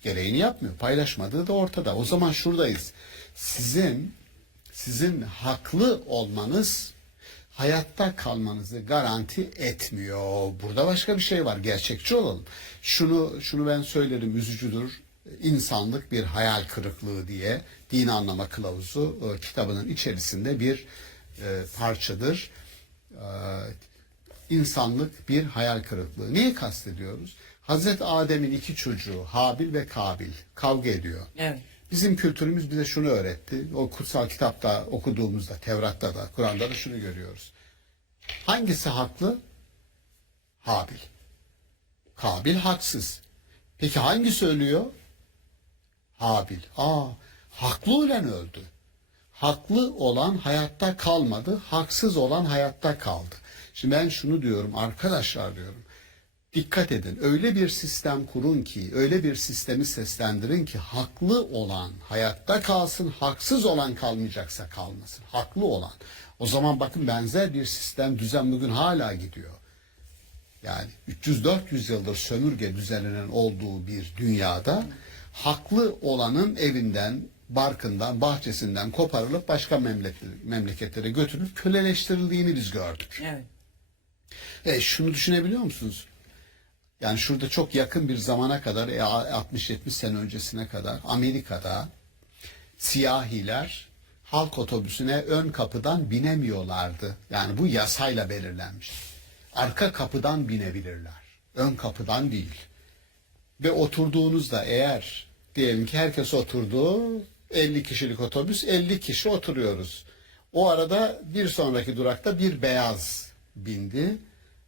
Gereğini yapmıyor. Paylaşmadığı da ortada. O zaman şuradayız. Sizin haklı olmanız hayatta kalmanızı garanti etmiyor. Burada başka bir şey var. Gerçekçi olalım. Şunu ben söylerim, üzücüdür. İnsanlık bir hayal kırıklığı diye Din Anlama Kılavuzu kitabının içerisinde bir parçadır. İnsanlık bir hayal kırıklığı. Neyi kastediyoruz? Hazreti Adem'in 2 çocuğu Habil ve Kabil kavga ediyor. Evet. Bizim kültürümüz bize şunu öğretti. O kutsal kitapta okuduğumuzda, Tevrat'ta da, Kur'an'da da şunu görüyoruz. Hangisi haklı? Habil. Kabil haksız. Peki hangisi ölüyor? Habil. Haklı olan öldü. Haklı olan hayatta kalmadı. Haksız olan hayatta kaldı. Şimdi ben şunu diyorum arkadaşlar diyorum. Dikkat edin. Öyle bir sistem kurun ki, öyle bir sistemi seslendirin ki haklı olan hayatta kalsın, haksız olan kalmayacaksa kalmasın. Haklı olan. O zaman bakın benzer bir sistem, düzen bugün hala gidiyor. Yani 300-400 yıldır sömürge düzeninin olduğu bir dünyada haklı olanın evinden, barkından, bahçesinden koparılıp başka memleketlere götürülüp köleleştirildiğini biz gördük. Evet. Şunu düşünebiliyor musunuz? Yani şurada çok yakın bir zamana kadar 60-70 sene öncesine kadar Amerika'da siyahiler halk otobüsüne ön kapıdan binemiyorlardı. Yani bu yasayla belirlenmiş. Arka kapıdan binebilirler. Ön kapıdan değil. Ve oturduğunuzda eğer diyelim ki herkes oturdu, 50 kişilik otobüs, 50 kişi oturuyoruz. O arada bir sonraki durakta bir beyaz bindi.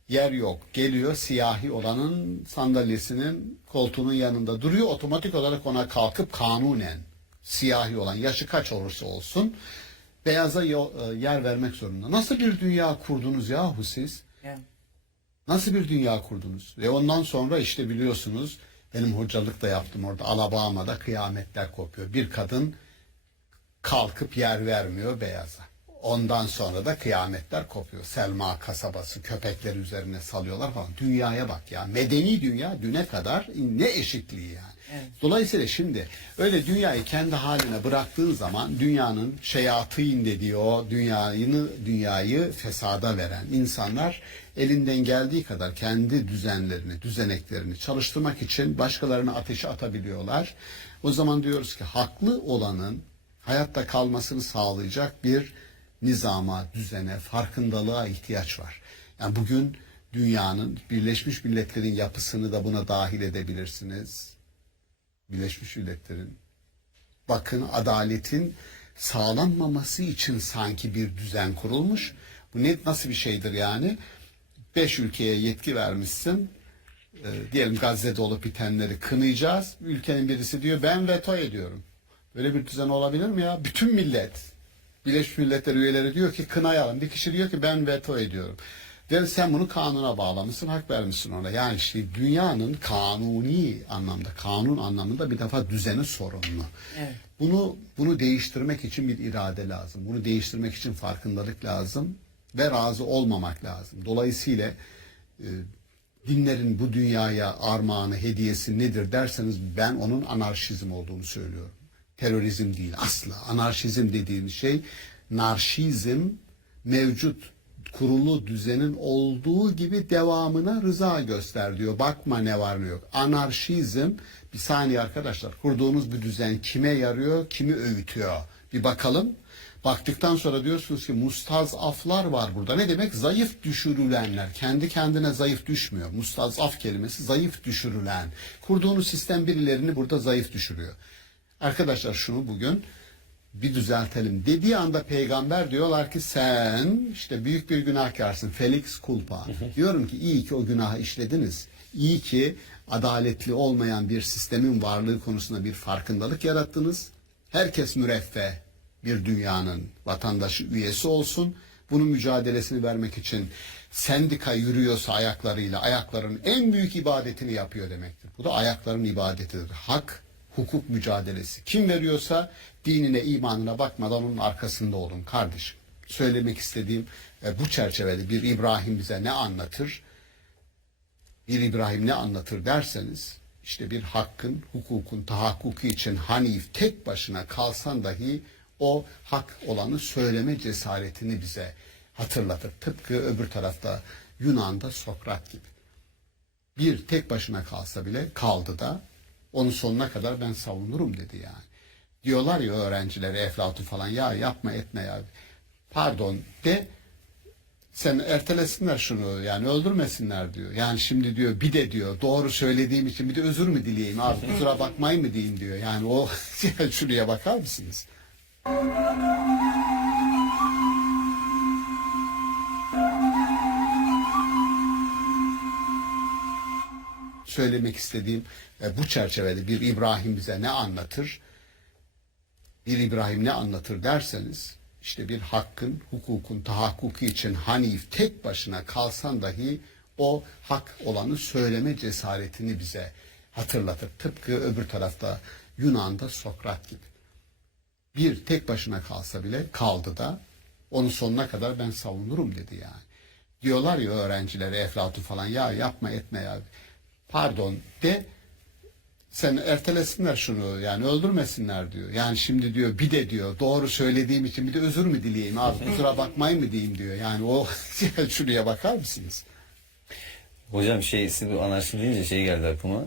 Yer yok. Geliyor siyahi olanın sandalyesinin koltuğunun yanında duruyor. Otomatik olarak ona kalkıp kanunen siyahi olan yaşı kaç olursa olsun beyaza yer vermek zorunda. Nasıl bir dünya kurdunuz yahu siz? Evet. Nasıl bir dünya kurdunuz? Ve ondan sonra işte biliyorsunuz benim hocalık da yaptım orada. Alabama'da kıyametler kopuyor. Bir kadın kalkıp yer vermiyor beyaza. Ondan sonra da kıyametler kopuyor. Selma kasabası köpekler üzerine salıyorlar falan. Dünyaya bak ya. Medeni dünya düne kadar ne eşitliği yani. Evet. Dolayısıyla şimdi öyle dünyayı kendi haline bıraktığın zaman dünyanın şeyatîn dediği o dünyayı fesada veren insanlar elinden geldiği kadar kendi düzenlerini, düzeneklerini çalıştırmak için başkalarına ateşe atabiliyorlar. O zaman diyoruz ki haklı olanın hayatta kalmasını sağlayacak bir nizama, düzene, farkındalığa ihtiyaç var. Yani bugün dünyanın, Birleşmiş Milletler'in yapısını da buna dahil edebilirsiniz. Birleşmiş Milletler'in bakın adaletin sağlanmaması için sanki bir düzen kurulmuş. Bu nasıl bir şeydir yani? 5 ülkeye yetki vermişsin. Diyelim Gazze'de olup bitenleri kınayacağız. Ülkenin birisi diyor ben veto ediyorum. Böyle bir düzen olabilir mi ya? Bütün millet, Birleşmiş Milletler üyeleri diyor ki kınayalım. Bir kişi diyor ki ben veto ediyorum. Ve sen bunu kanuna bağlamışsın, hak vermişsin ona. Yani işte dünyanın kanuni anlamda, kanun anlamında bir defa düzeni sorunlu. Evet. Bunu değiştirmek için bir irade lazım. Bunu değiştirmek için farkındalık lazım ve razı olmamak lazım. Dolayısıyla dinlerin bu dünyaya armağanı, hediyesi nedir derseniz ben onun anarşizm olduğunu söylüyorum. Terörizm değil asla. Anarşizm dediğimiz şey narşizm, mevcut kurulu düzenin olduğu gibi devamına rıza göster diyor. Bakma ne var ne yok. Anarşizm, bir saniye arkadaşlar, kurduğunuz bir düzen kime yarıyor, kimi öğütüyor? Bir bakalım. Baktıktan sonra diyorsunuz ki mustazaflar var burada. Ne demek? Zayıf düşürülenler. Kendi kendine zayıf düşmüyor. Mustazaf kelimesi zayıf düşürülen. Kurduğunuz sistem birilerini burada zayıf düşürüyor. Arkadaşlar şunu bugün bir düzeltelim. Dediği anda peygamber diyorlar ki sen işte büyük bir günahkarsın. Felix culpa. Diyorum ki iyi ki o günahı işlediniz. İyi ki adaletli olmayan bir sistemin varlığı konusunda bir farkındalık yarattınız. Herkes müreffeh bir dünyanın vatandaşı, üyesi olsun. Bunun mücadelesini vermek için sendika yürüyorsa ayaklarıyla, ayakların en büyük ibadetini yapıyor demektir. Bu da ayakların ibadetidir. Hak, hukuk mücadelesi. Kim veriyorsa dinine, imanına bakmadan onun arkasında olun kardeşim. Söylemek istediğim bu çerçevede bir İbrahim bize ne anlatır? Bir İbrahim ne anlatır derseniz, işte bir hakkın, hukukun tahakkuku için Hanif tek başına kalsan dahi o hak olanı söyleme cesaretini bize hatırlatır. Tıpkı öbür tarafta Yunan'da Sokrat gibi. Bir tek başına kalsa bile kaldı da onun sonuna kadar ben savunurum dedi yani. Diyorlar ya öğrencilere Eflatun falan, ya yapma etme ya. Pardon de, sen ertelesinler şunu, yani öldürmesinler diyor. Yani şimdi diyor bir de diyor doğru söylediğim için bir de özür mü dileyeyim abi, kusura bakmayın mı diyeyim diyor. Yani o şuraya bakar mısınız? Söylemek istediğim bu çerçevede bir İbrahim bize ne anlatır? Bir İbrahim ne anlatır derseniz, işte bir hakkın, hukukun tahakkuku için Hanif tek başına kalsan dahi o hak olanı söyleme cesaretini bize hatırlatır. Tıpkı öbür tarafta Yunan'da Sokrat gibi. Bir tek başına kalsa bile kaldı da onun sonuna kadar ben savunurum dedi yani. Diyorlar ya öğrencilere Eflatun falan, ya yapma etme ya. Pardon de, sen ertelesinler şunu, yani öldürmesinler diyor. Yani şimdi diyor bir de diyor doğru söylediğim için bir de özür mü dileyeyim abi, kusura bakmayın mı diyeyim diyor. Yani o şuraya bakar mısınız? Hocam siz bu anarşi deyince geldi aklıma.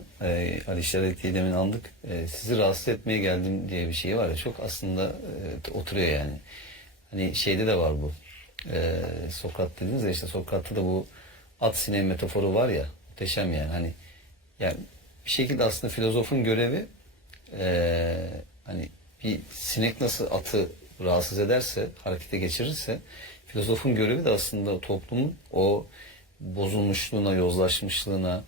Ali Şerit'i demin aldık. Sizi rahatsız etmeye geldim diye bir şey var ya, çok aslında oturuyor yani. Hani şeyde de var bu. Sokrat dediniz ya, işte Sokrat'ta da bu at sineği metaforu var ya, muhteşem yani. Hani yani bir şekilde aslında filozofun görevi hani bir sinek nasıl atı rahatsız ederse, harekete geçirirse, filozofun görevi de aslında toplumun o bozulmuşluğuna, yozlaşmışlığına,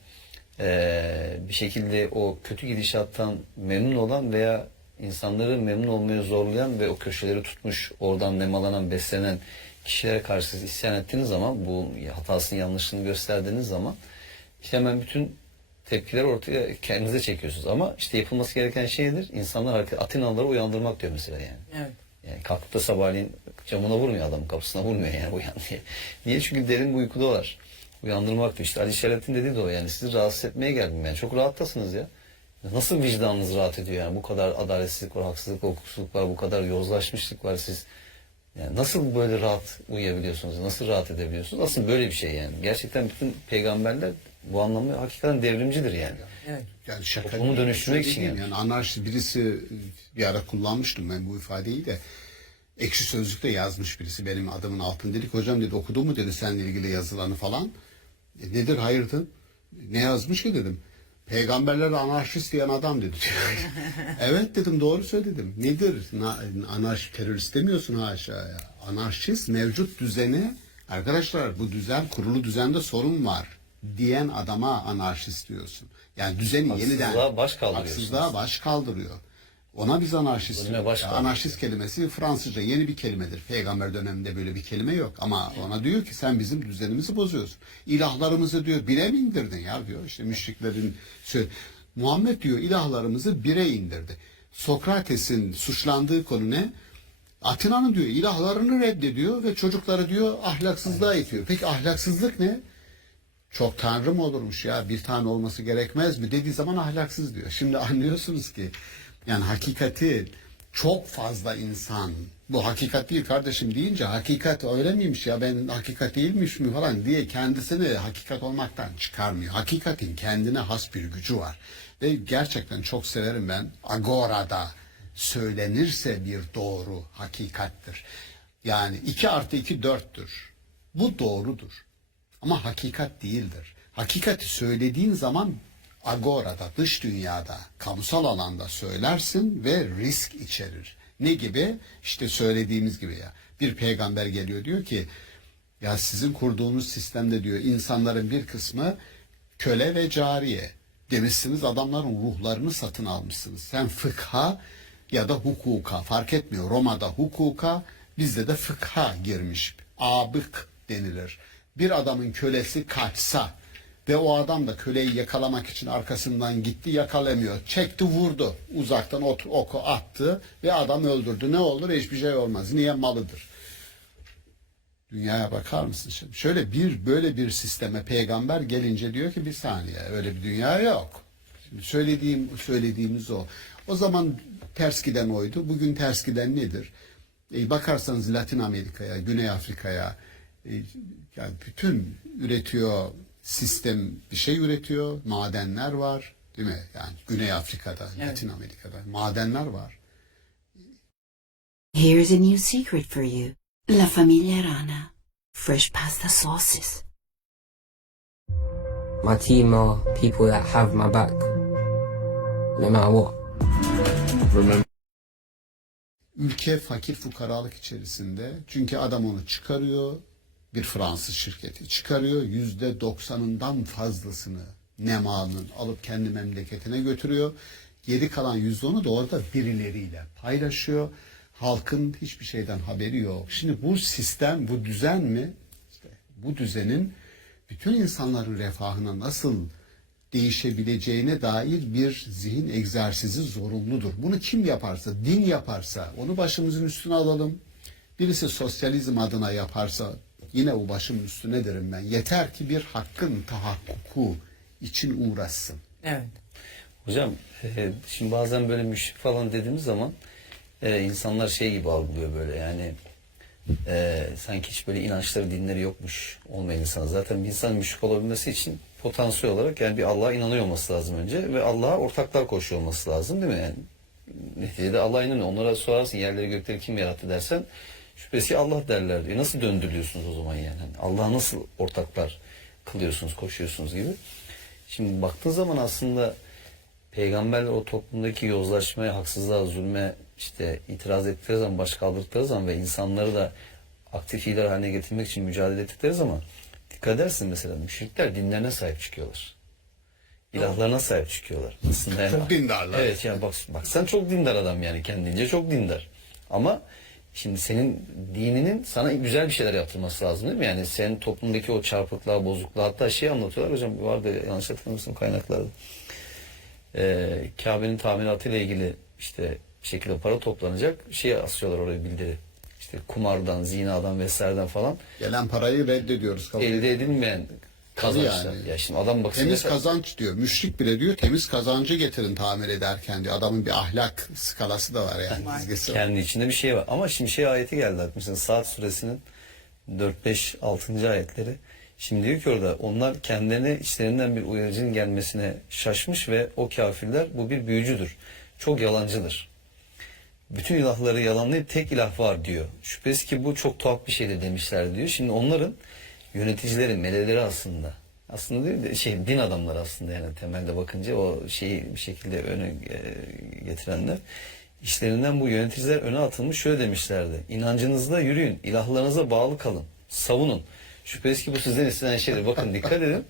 bir şekilde o kötü gidişattan memnun olan veya insanları memnun olmaya zorlayan ve o köşeleri tutmuş, oradan nemalanan, beslenen kişilere karşı siz isyan ettiğiniz zaman, bu hatasını, yanlışlığını gösterdiğiniz zaman işte hemen bütün tepkileri ortaya kendinize çekiyorsunuz. Ama işte yapılması gereken şey nedir? İnsanlar Atinalıları uyandırmak diyor mesela yani. Evet. Yani kalkıp da sabahleyin camına vurmuyor, adamın kapısına vurmuyor yani uyan diye. Niye? Çünkü derin bir uykudalar. Uyandırmak diyor. İşte Ali Şerit'in dediği de o yani. Sizi rahatsız etmeye geldim yani. Çok rahattasınız ya. Nasıl vicdanınız rahat ediyor yani? Bu kadar adaletsizlik var, haksızlık, hukuksuzluk var, bu kadar yozlaşmışlık var. Siz yani nasıl böyle rahat uyuyabiliyorsunuz? Nasıl rahat edebiliyorsunuz? Aslında böyle bir şey yani. Gerçekten bütün peygamberler bu anlamda hakikaten devrimcidir yani. Evet. Yani şaka Toplumu dönüştürmek için yani. Anarşi birisi, bir ara kullanmıştım ben bu ifadeyi de. Ekşi Sözlük'te yazmış birisi benim adımın altını, dedik hocam dedi, okudun mu dedi seninle ilgili yazılanı falan. Nedir hayırdır? Ne yazmış ki dedim. Peygamberler anarşist diyen adam dedi. Evet dedim, doğru söyledim. Nedir? Anarşist terörist demiyorsun haşa ya. Anarşist mevcut düzeni, arkadaşlar bu düzen, kurulu düzende sorun var diyen adama anarşist diyorsun. Yani düzeni yeniden haksızlığa baş kaldırıyor. Ona biz anarşist. Anarşist kelimesi Fransızca yeni bir kelimedir. Peygamber döneminde böyle bir kelime yok. Ama ona diyor ki sen bizim düzenimizi bozuyorsun. İlahlarımızı diyor bire mi indirdin ya diyor. İşte müşriklerin Muhammed diyor ilahlarımızı bire indirdi. Sokrates'in suçlandığı konu ne? Atina'nın diyor ilahlarını reddediyor ve çocukları diyor ahlaksızlığa itiyor. Peki ahlaksızlık ne? Çok tanrı mı olurmuş ya, bir tane olması gerekmez mi dediği zaman ahlaksız diyor. Şimdi anlıyorsunuz ki yani hakikati çok fazla insan, bu hakikat değil kardeşim deyince hakikat öyle miymiş ya, ben hakikat değilmiş mi falan diye kendisini hakikat olmaktan çıkarmıyor. Hakikatin kendine has bir gücü var. Ve gerçekten çok severim ben, Agora'da söylenirse bir doğru hakikattir. Yani 2 + 2 4'tür. Bu doğrudur. Ama hakikat değildir. Hakikati söylediğin zaman agorada, dış dünyada, kamusal alanda söylersin ve risk içerir. Ne gibi? İşte söylediğimiz gibi ya. Bir peygamber geliyor diyor ki ya sizin kurduğunuz sistemde diyor insanların bir kısmı köle ve cariye demişsiniz, adamların ruhlarını satın almışsınız. Sen fıkha ya da hukuka, fark etmiyor. Roma'da hukuka, bizde de fıkha girmiş. Abık denilir. Bir adamın kölesi kaçsa ve o adam da köleyi yakalamak için arkasından gitti, yakalamıyor. Çekti, vurdu. Uzaktan oku attı ve adam öldürdü. Ne olur? Hiçbir şey olmaz. Niye? Malıdır. Dünyaya bakar mısın şimdi? Böyle bir sisteme peygamber gelince diyor ki bir saniye, öyle bir dünya yok. Şimdi söylediğimiz o. O zaman ters giden oydu. Bugün ters giden nedir? Bakarsanız Latin Amerika'ya, Güney Afrika'ya, yani bütün üretiyor sistem, bir şey üretiyor. Madenler var, değil mi? Yani Güney Afrika'da, Evet. Latin Amerika'da madenler var. Here's a new secret for you. La Familia Rana. Fresh pasta sauces. My team are people that have my back, no matter what. Ülke fakir fukaralık içerisinde, çünkü adam onu çıkarıyor, bir Fransız şirketi çıkarıyor, %90'ından fazlasını nemanın alıp kendi memleketine götürüyor. Geri kalan %10'u da orada birileriyle paylaşıyor. Halkın hiçbir şeyden haberi yok. Şimdi bu sistem, bu düzen mi? İşte bu düzenin bütün insanların refahına nasıl değişebileceğine dair bir zihin egzersizi zorunludur. Bunu kim yaparsa, din yaparsa onu başımızın üstüne alalım. Birisi sosyalizm adına yaparsa yine o başımın üstüne derim ben. Yeter ki bir hakkın tahakkuku için uğraşsın. Evet. Hocam şimdi bazen böyle müşrik falan dediğimiz zaman insanlar şey gibi algılıyor böyle, yani sanki hiç böyle inançları, dinleri yokmuş olmayan insan. Zaten bir insanın müşrik olabilmesi için potansiyel olarak yani bir Allah'a inanıyor olması lazım önce ve Allah'a ortaklar koşuyor olması lazım, değil mi? Yani neticede Allah'a inanıyor. Onlara sorarsın yerleri gökleri kim yarattı dersen şüphesiz ki Allah derler. Nasıl döndürülüyorsunuz o zaman yani? Hani Allah'a nasıl ortaklar kılıyorsunuz, koşuyorsunuz gibi. Şimdi baktığın zaman aslında peygamberler o toplumdaki yozlaşmaya, haksızlığa, zulme işte itiraz ettikleri zaman, baş kaldırdıkları zaman ve insanları da aktif lider haline getirmek için mücadele ettikleri zaman dikkat edersin mesela müşrikler dinlerine sahip çıkıyorlar. İlahlarına sahip çıkıyorlar. Aslında yani, Çok dindarlar. Evet yani bak sen çok dindar adam yani, kendince çok dindar. Ama şimdi senin dininin sana güzel bir şeyler yaptırması lazım, değil mi? Yani senin toplumdaki o çarpıklığa, bozukluğa, hatta şey anlatıyorlar hocam, vardı yanlış hatırlamıyorsam kaynaklarda. Kabe'nin tamiratıyla ilgili işte bir şekilde para toplanacak, şey asıyorlar oraya, bildiri. İşte kumardan, zinadan vesaireden falan Gelen parayı reddediyoruz. elde edilmeyen kazançlar. Yani. Ya şimdi adam baksın Temiz mesela, kazanç diyor. Müşrik bile diyor temiz kazancı getirin tamir ederken diyor. Adamın bir ahlak skalası da var yani. Dizgesi var. kendi içinde bir şey var. Ama şimdi şey ayeti geldi. Mesela Saat suresinin 4, 5, 6. ayetleri. Şimdi diyor ki orada onlar kendilerine içlerinden bir uyarıcının gelmesine şaşmış ve o kafirler bu bir büyücüdür. Çok yalancıdır. Bütün ilahları yalanlayıp tek ilah var diyor. Şüphesiz ki bu çok tuhaf bir şeydir demişler diyor. Şimdi onların yöneticileri, meleleri aslında değil de din adamları aslında, yani temelde bakınca o şeyi bir şekilde öne getirenler, işlerinden bu yöneticiler öne atılmış, şöyle demişlerdi: İnancınızda yürüyün, ilahlarınıza bağlı kalın, savunun. Şüphesiz ki bu sizden istenen şeydir. Bakın dikkat edin.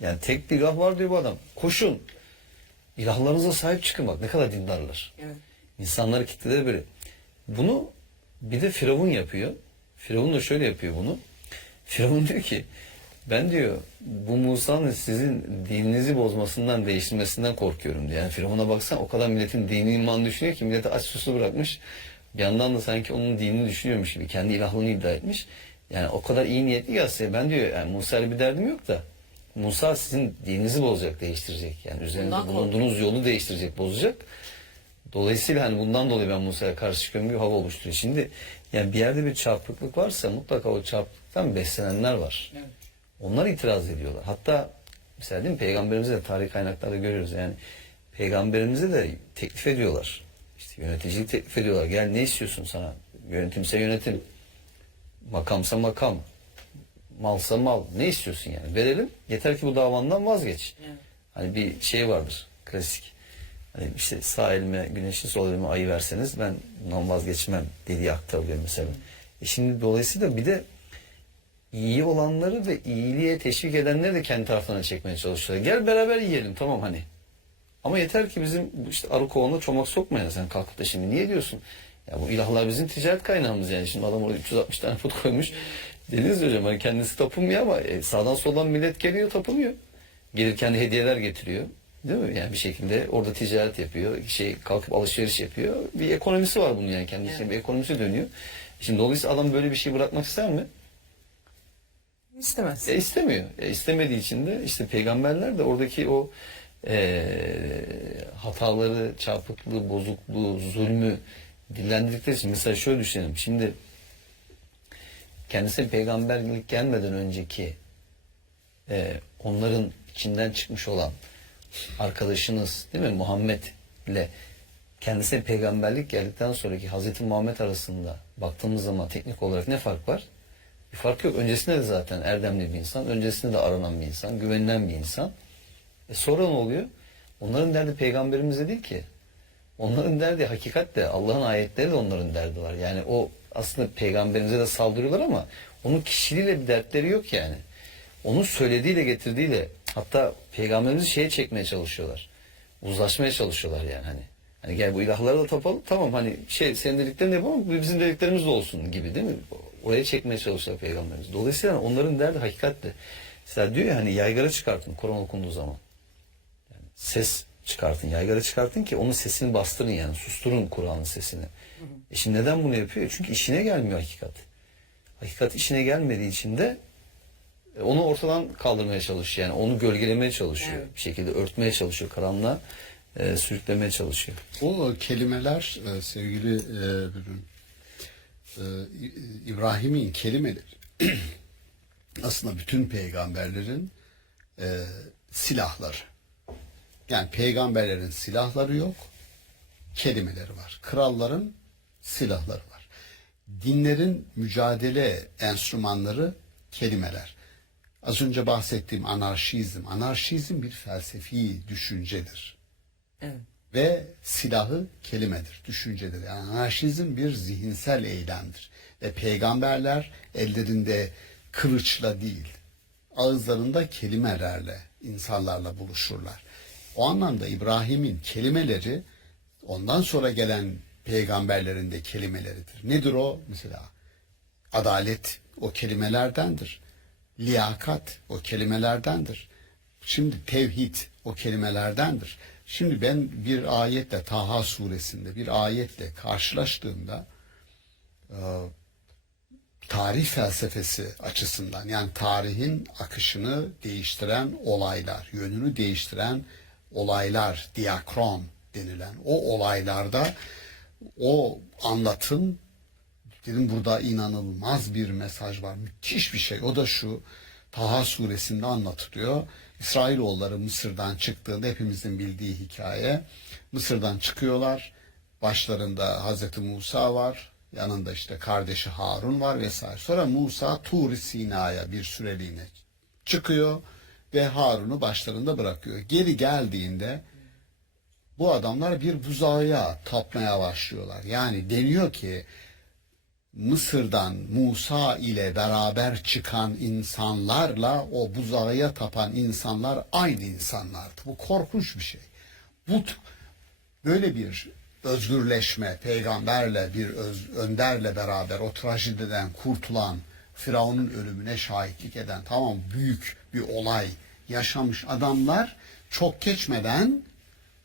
Yani tek bir ilah var diyor bu adam. Koşun. İlahlarınıza sahip çıkın, bak ne kadar dindarlar. Evet. İnsanları kitleleri böyle. Bunu bir de Firavun yapıyor. Firavun da şöyle yapıyor bunu. Firavun diyor ki ben diyor bu Musa'nın sizin dininizi bozmasından, değiştirmesinden korkuyorum diyor. Yani Firavun'a baksan o kadar milletin dini imanı düşünüyor ki milleti aç susuz bırakmış. Bir yandan da sanki onun dinini düşünüyormuş gibi kendi ilahlığını iddia etmiş. Yani o kadar iyi niyetli ki aslında ben diyor yani Musa'yla bir derdim yok da Musa sizin dininizi bozacak, değiştirecek. Yani üzerinde bulunduğunuz yolu değiştirecek, bozacak. Dolayısıyla hani bundan dolayı ben Musa'ya karşı çıkıyorum gibi hava oluşturuyor. Şimdi yani bir yerde bir çarpıklık varsa mutlaka o çarpıklıktan beslenenler var. Evet. Onlar itiraz ediyorlar. Hatta mesela değil mi, peygamberimize de tarih kaynaklarda görüyoruz. Yani peygamberimize de teklif ediyorlar. İşte yöneticilik teklif ediyorlar. Gel ne istiyorsun sana? Yönetimse yönetim. Makamsa makam. Malsa mal. Ne istiyorsun yani? Verelim. Yeter ki bu davandan vazgeç. Evet. Hani bir şey vardır. Klasik. Hani işte sağ elime güneşi, sol elime ayı verseniz ben bundan vazgeçmem dediği aktarılıyor mesela. Şimdi dolayısıyla bir de iyi olanları ve iyiliğe teşvik edenleri de kendi taraflarına çekmeye çalışıyorlar. Gel beraber yiyelim tamam hani. Ama yeter ki bizim işte arı kovanına çomak sokmayın. Sen kalkıp da şimdi niye diyorsun? Ya bu ilahlar bizim ticaret kaynağımız yani. Şimdi adam orada 360 tane put koymuş. Dediniz hocam hani kendisi tapınmıyor ama sağdan soldan millet geliyor tapınıyor. Gelirken de hediyeler getiriyor. Değil mi? Yani bir şekilde orada ticaret yapıyor. Kalkıp alışveriş yapıyor. Bir ekonomisi var bunun yani. Kendi içinde bir ekonomisi dönüyor. Şimdi dolayısıyla adam böyle bir şey bırakmak ister mi? İstemez. İstemiyor. İstemediği için de işte peygamberler de oradaki o hataları, çarpıklığı, bozukluğu, zulmü dillendirdikleri için mesela şöyle düşünelim. Şimdi kendisine peygamberlik gelmeden önceki onların içinden çıkmış olan arkadaşınız değil mi Muhammed ile kendisine peygamberlik geldikten sonraki Hazreti Muhammed arasında baktığımız zaman teknik olarak ne fark var? Bir fark yok. Öncesinde de zaten erdemli bir insan, öncesinde de aranan bir insan, güvenilen bir insan. Sonra ne oluyor? Onların derdi peygamberimize değil ki. Onların derdi hakikat de, Allah'ın ayetleri de onların derdi var. Yani o aslında peygamberimize de saldırıyorlar ama onun kişiliğiyle bir dertleri yok yani. Onun söylediğiyle getirdiğiyle hatta peygamberimizi şeye çekmeye çalışıyorlar. Uzlaşmaya çalışıyorlar yani hani. Hani gel bu ilahlara da tapalım. Tamam hani senin dediklerini yapalım bizim dediklerimiz de olsun gibi değil mi? Oraya çekmeye çalışıyorlar peygamberimiz. Dolayısıyla onların derdi hakikatle. Mesela diyor ya hani yaygara çıkartın Kur'an okunduğu zaman. Yani ses çıkartın, yaygara çıkartın ki onun sesini bastırın yani. Susturun Kur'an'ın sesini. Şimdi neden bunu yapıyor? Çünkü işine gelmiyor hakikat. Hakikat işine gelmediği için de onu ortadan kaldırmaya çalışıyor. Yani onu gölgelemeye çalışıyor. Evet. Bir şekilde örtmeye çalışıyor. Karanlığa sürüklemeye çalışıyor. O kelimeler sevgili İbrahim'in kelimeleri aslında bütün peygamberlerin silahları. Yani peygamberlerin silahları yok, kelimeleri var. Kralların silahları var. Dinlerin mücadele enstrümanları kelimeler. Az önce bahsettiğim anarşizm bir felsefi düşüncedir. Evet. Ve silahı kelimedir, düşüncedir. Yani anarşizm bir zihinsel eylemdir. Ve peygamberler ellerinde kılıçla değil, ağızlarında kelimelerle, insanlarla buluşurlar. O anlamda İbrahim'in kelimeleri ondan sonra gelen peygamberlerin de kelimeleridir. Nedir o? Mesela adalet o kelimelerdendir. Liyakat o kelimelerdendir. Şimdi tevhid o kelimelerdendir. Şimdi ben bir ayetle Taha suresinde bir ayetle karşılaştığımda tarih felsefesi açısından yani tarihin akışını değiştiren olaylar, yönünü değiştiren olaylar, diakron denilen o olaylarda o anlatım dedim burada inanılmaz bir mesaj var. Müthiş bir şey. O da şu Taha suresinde anlatılıyor. İsrailoğulları Mısır'dan çıktığında hepimizin bildiği hikaye. Mısır'dan çıkıyorlar. Başlarında Hazreti Musa var. Yanında işte kardeşi Harun var vesaire. Sonra Musa Tur-i Sina'ya bir süreliğine çıkıyor ve Harun'u başlarında bırakıyor. Geri geldiğinde bu adamlar bir buzağa tapmaya başlıyorlar. Yani deniyor ki Mısır'dan Musa ile beraber çıkan insanlarla o buzağa tapan insanlar aynı insanlardı. Bu korkunç bir şey. Bu böyle bir özgürleşme, peygamberle bir önderle beraber o trajediden kurtulan, Firavun'un ölümüne şahitlik eden tamam büyük bir olay yaşamış adamlar çok geçmeden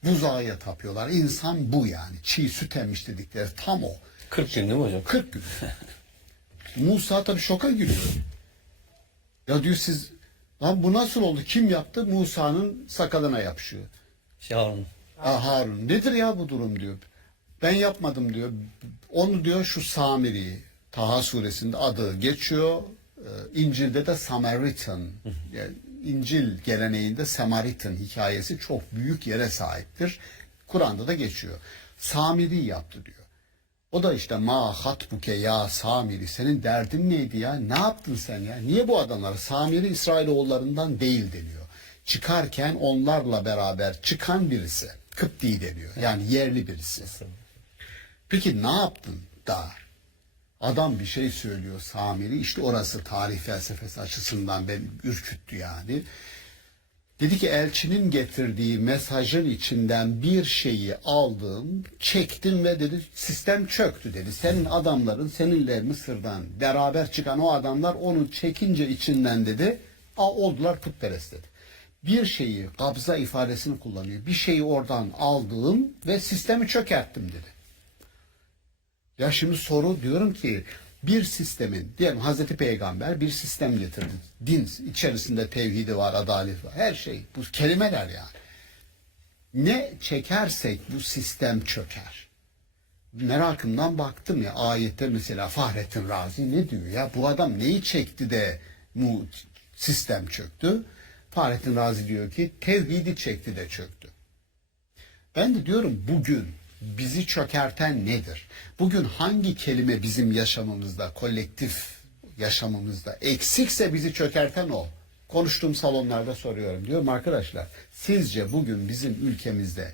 buzağa tapıyorlar. İnsan bu yani. Çiğ süt emmiş dedikleri tam o. 40 gün değil mi hocam? 40 gün. Musa tabii şoka giriyor. Ya diyor siz lan bu nasıl oldu? Kim yaptı? Musa'nın sakalına yapışıyor. Harun. Harun. Nedir ya bu durum diyor. Ben yapmadım diyor. Onu diyor şu Samiri Taha suresinde adı geçiyor. İncil'de de Samaritan. Yani İncil geleneğinde Samaritan hikayesi çok büyük yere sahiptir. Kur'an'da da geçiyor. Samiri yaptı diyor. O da işte ma hatbuke ya Samiri senin derdin neydi ya? Ne yaptın sen ya? Niye bu adamlara Samiri İsrailoğullarından değil deniyor. Çıkarken onlarla beraber çıkan birisi. Kıpti deniyor. Yani yerli birisi. Peki ne yaptın da? Adam bir şey söylüyor Samiri. İşte orası tarih felsefesi açısından beni ürküttü yani. Dedi ki elçinin getirdiği mesajın içinden bir şeyi aldım, çektim ve dedi sistem çöktü dedi. Senin adamların seninle Mısır'dan beraber çıkan o adamlar onu çekince içinden dedi oldular putperest dedi. Bir şeyi kabza ifadesini kullanıyor. Bir şeyi oradan aldım ve sistemi çökerttim dedi. Ya şimdi soru diyorum ki bir sistemin, diyelim Hazreti Peygamber bir sistem getirdi. Din içerisinde tevhidi var, adalet var, her şey. Bu kelimeler yani. Ne çekersek bu sistem çöker. Merakımdan baktım ya ayette mesela Fahrettin Razi ne diyor ya bu adam neyi çekti de bu sistem çöktü? Fahrettin Razi diyor ki tevhidi çekti de çöktü. Ben de diyorum bugün bizi çökerten nedir? Bugün hangi kelime bizim yaşamımızda, kolektif yaşamımızda eksikse bizi çökerten o. Konuştuğum salonlarda soruyorum. Diyorum arkadaşlar sizce bugün bizim ülkemizde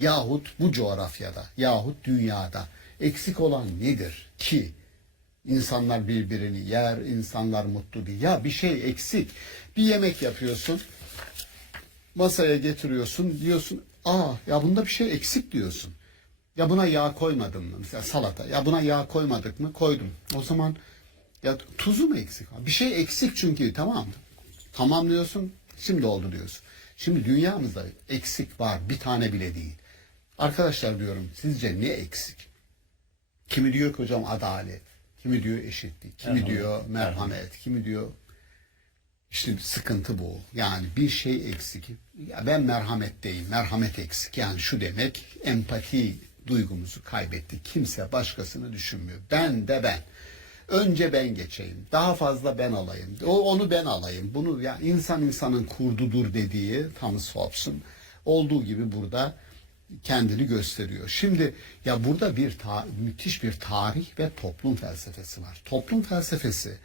yahut bu coğrafyada yahut dünyada eksik olan nedir ki? İnsanlar birbirini yer, insanlar mutlu değil. Ya bir şey eksik. Bir yemek yapıyorsun, masaya getiriyorsun, diyorsun, ya bunda bir şey eksik diyorsun. Ya buna yağ koymadım mı? Mesela salata. Ya buna yağ koymadık mı? Koydum. O zaman ya tuzu mu eksik? Bir şey eksik çünkü tamam mı? Tamam diyorsun, şimdi oldu diyorsun. Şimdi dünyamızda eksik var, bir tane bile değil. Arkadaşlar diyorum, sizce ne eksik? Kimi diyor ki hocam adalet, kimi diyor eşitlik, kimi diyor merhamet, kimi diyor işte sıkıntı bu. Yani bir şey eksik. Ya ben merhametteyim, merhamet eksik. Yani şu demek empati duygumuzu kaybettik. Kimse başkasını düşünmüyor. Ben de ben. Önce ben geçeyim. Daha fazla ben alayım. Onu ben alayım. Bunu ya insan insanın kurdudur dediği Thomas Hobbes'un olduğu gibi burada kendini gösteriyor. Şimdi ya burada müthiş bir tarih ve toplum felsefesi var. Toplum felsefesi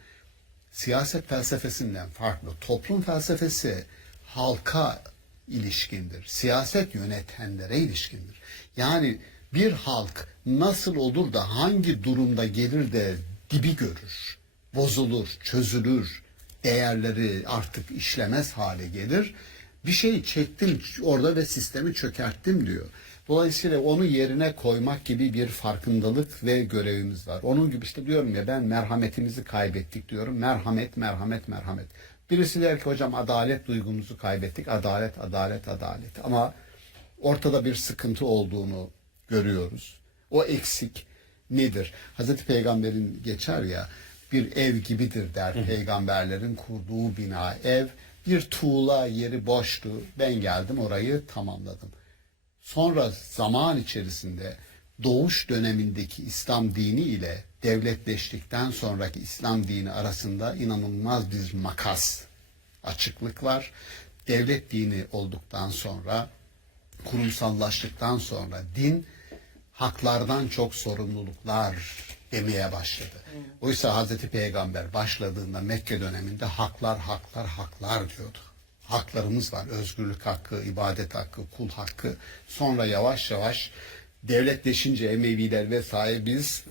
siyaset felsefesinden farklı. Toplum felsefesi halka ilişkindir. Siyaset yönetenlere ilişkindir. Yani bir halk nasıl olur da hangi durumda gelir de dibi görür, bozulur, çözülür, değerleri artık işlemez hale gelir. Bir şey çektim orada ve sistemi çökerttim diyor. Dolayısıyla onu yerine koymak gibi bir farkındalık ve görevimiz var. Onun gibi işte diyorum ya ben merhametimizi kaybettik diyorum. Merhamet, merhamet, merhamet. Birisi der ki hocam adalet duygumuzu kaybettik. Adalet, adalet, adalet. Ama ortada bir sıkıntı olduğunu görüyoruz. O eksik nedir? Hazreti Peygamber'in geçer ya bir ev gibidir der peygamberlerin kurduğu bina. Ev bir tuğla yeri boştu. Ben geldim orayı tamamladım. Sonra zaman içerisinde doğuş dönemindeki İslam dini ile devletleştikten sonraki İslam dini arasında inanılmaz bir makas, açıklık var. Devlet dini olduktan sonra, kurumsallaştıktan sonra din haklardan çok sorumluluklar demeye başladı. Oysa Hazreti Peygamber başladığında Mekke döneminde haklar, haklar, haklar diyordu. Haklarımız var. Özgürlük hakkı, ibadet hakkı, kul hakkı. Sonra yavaş yavaş devletleşince Emeviler vesaire biz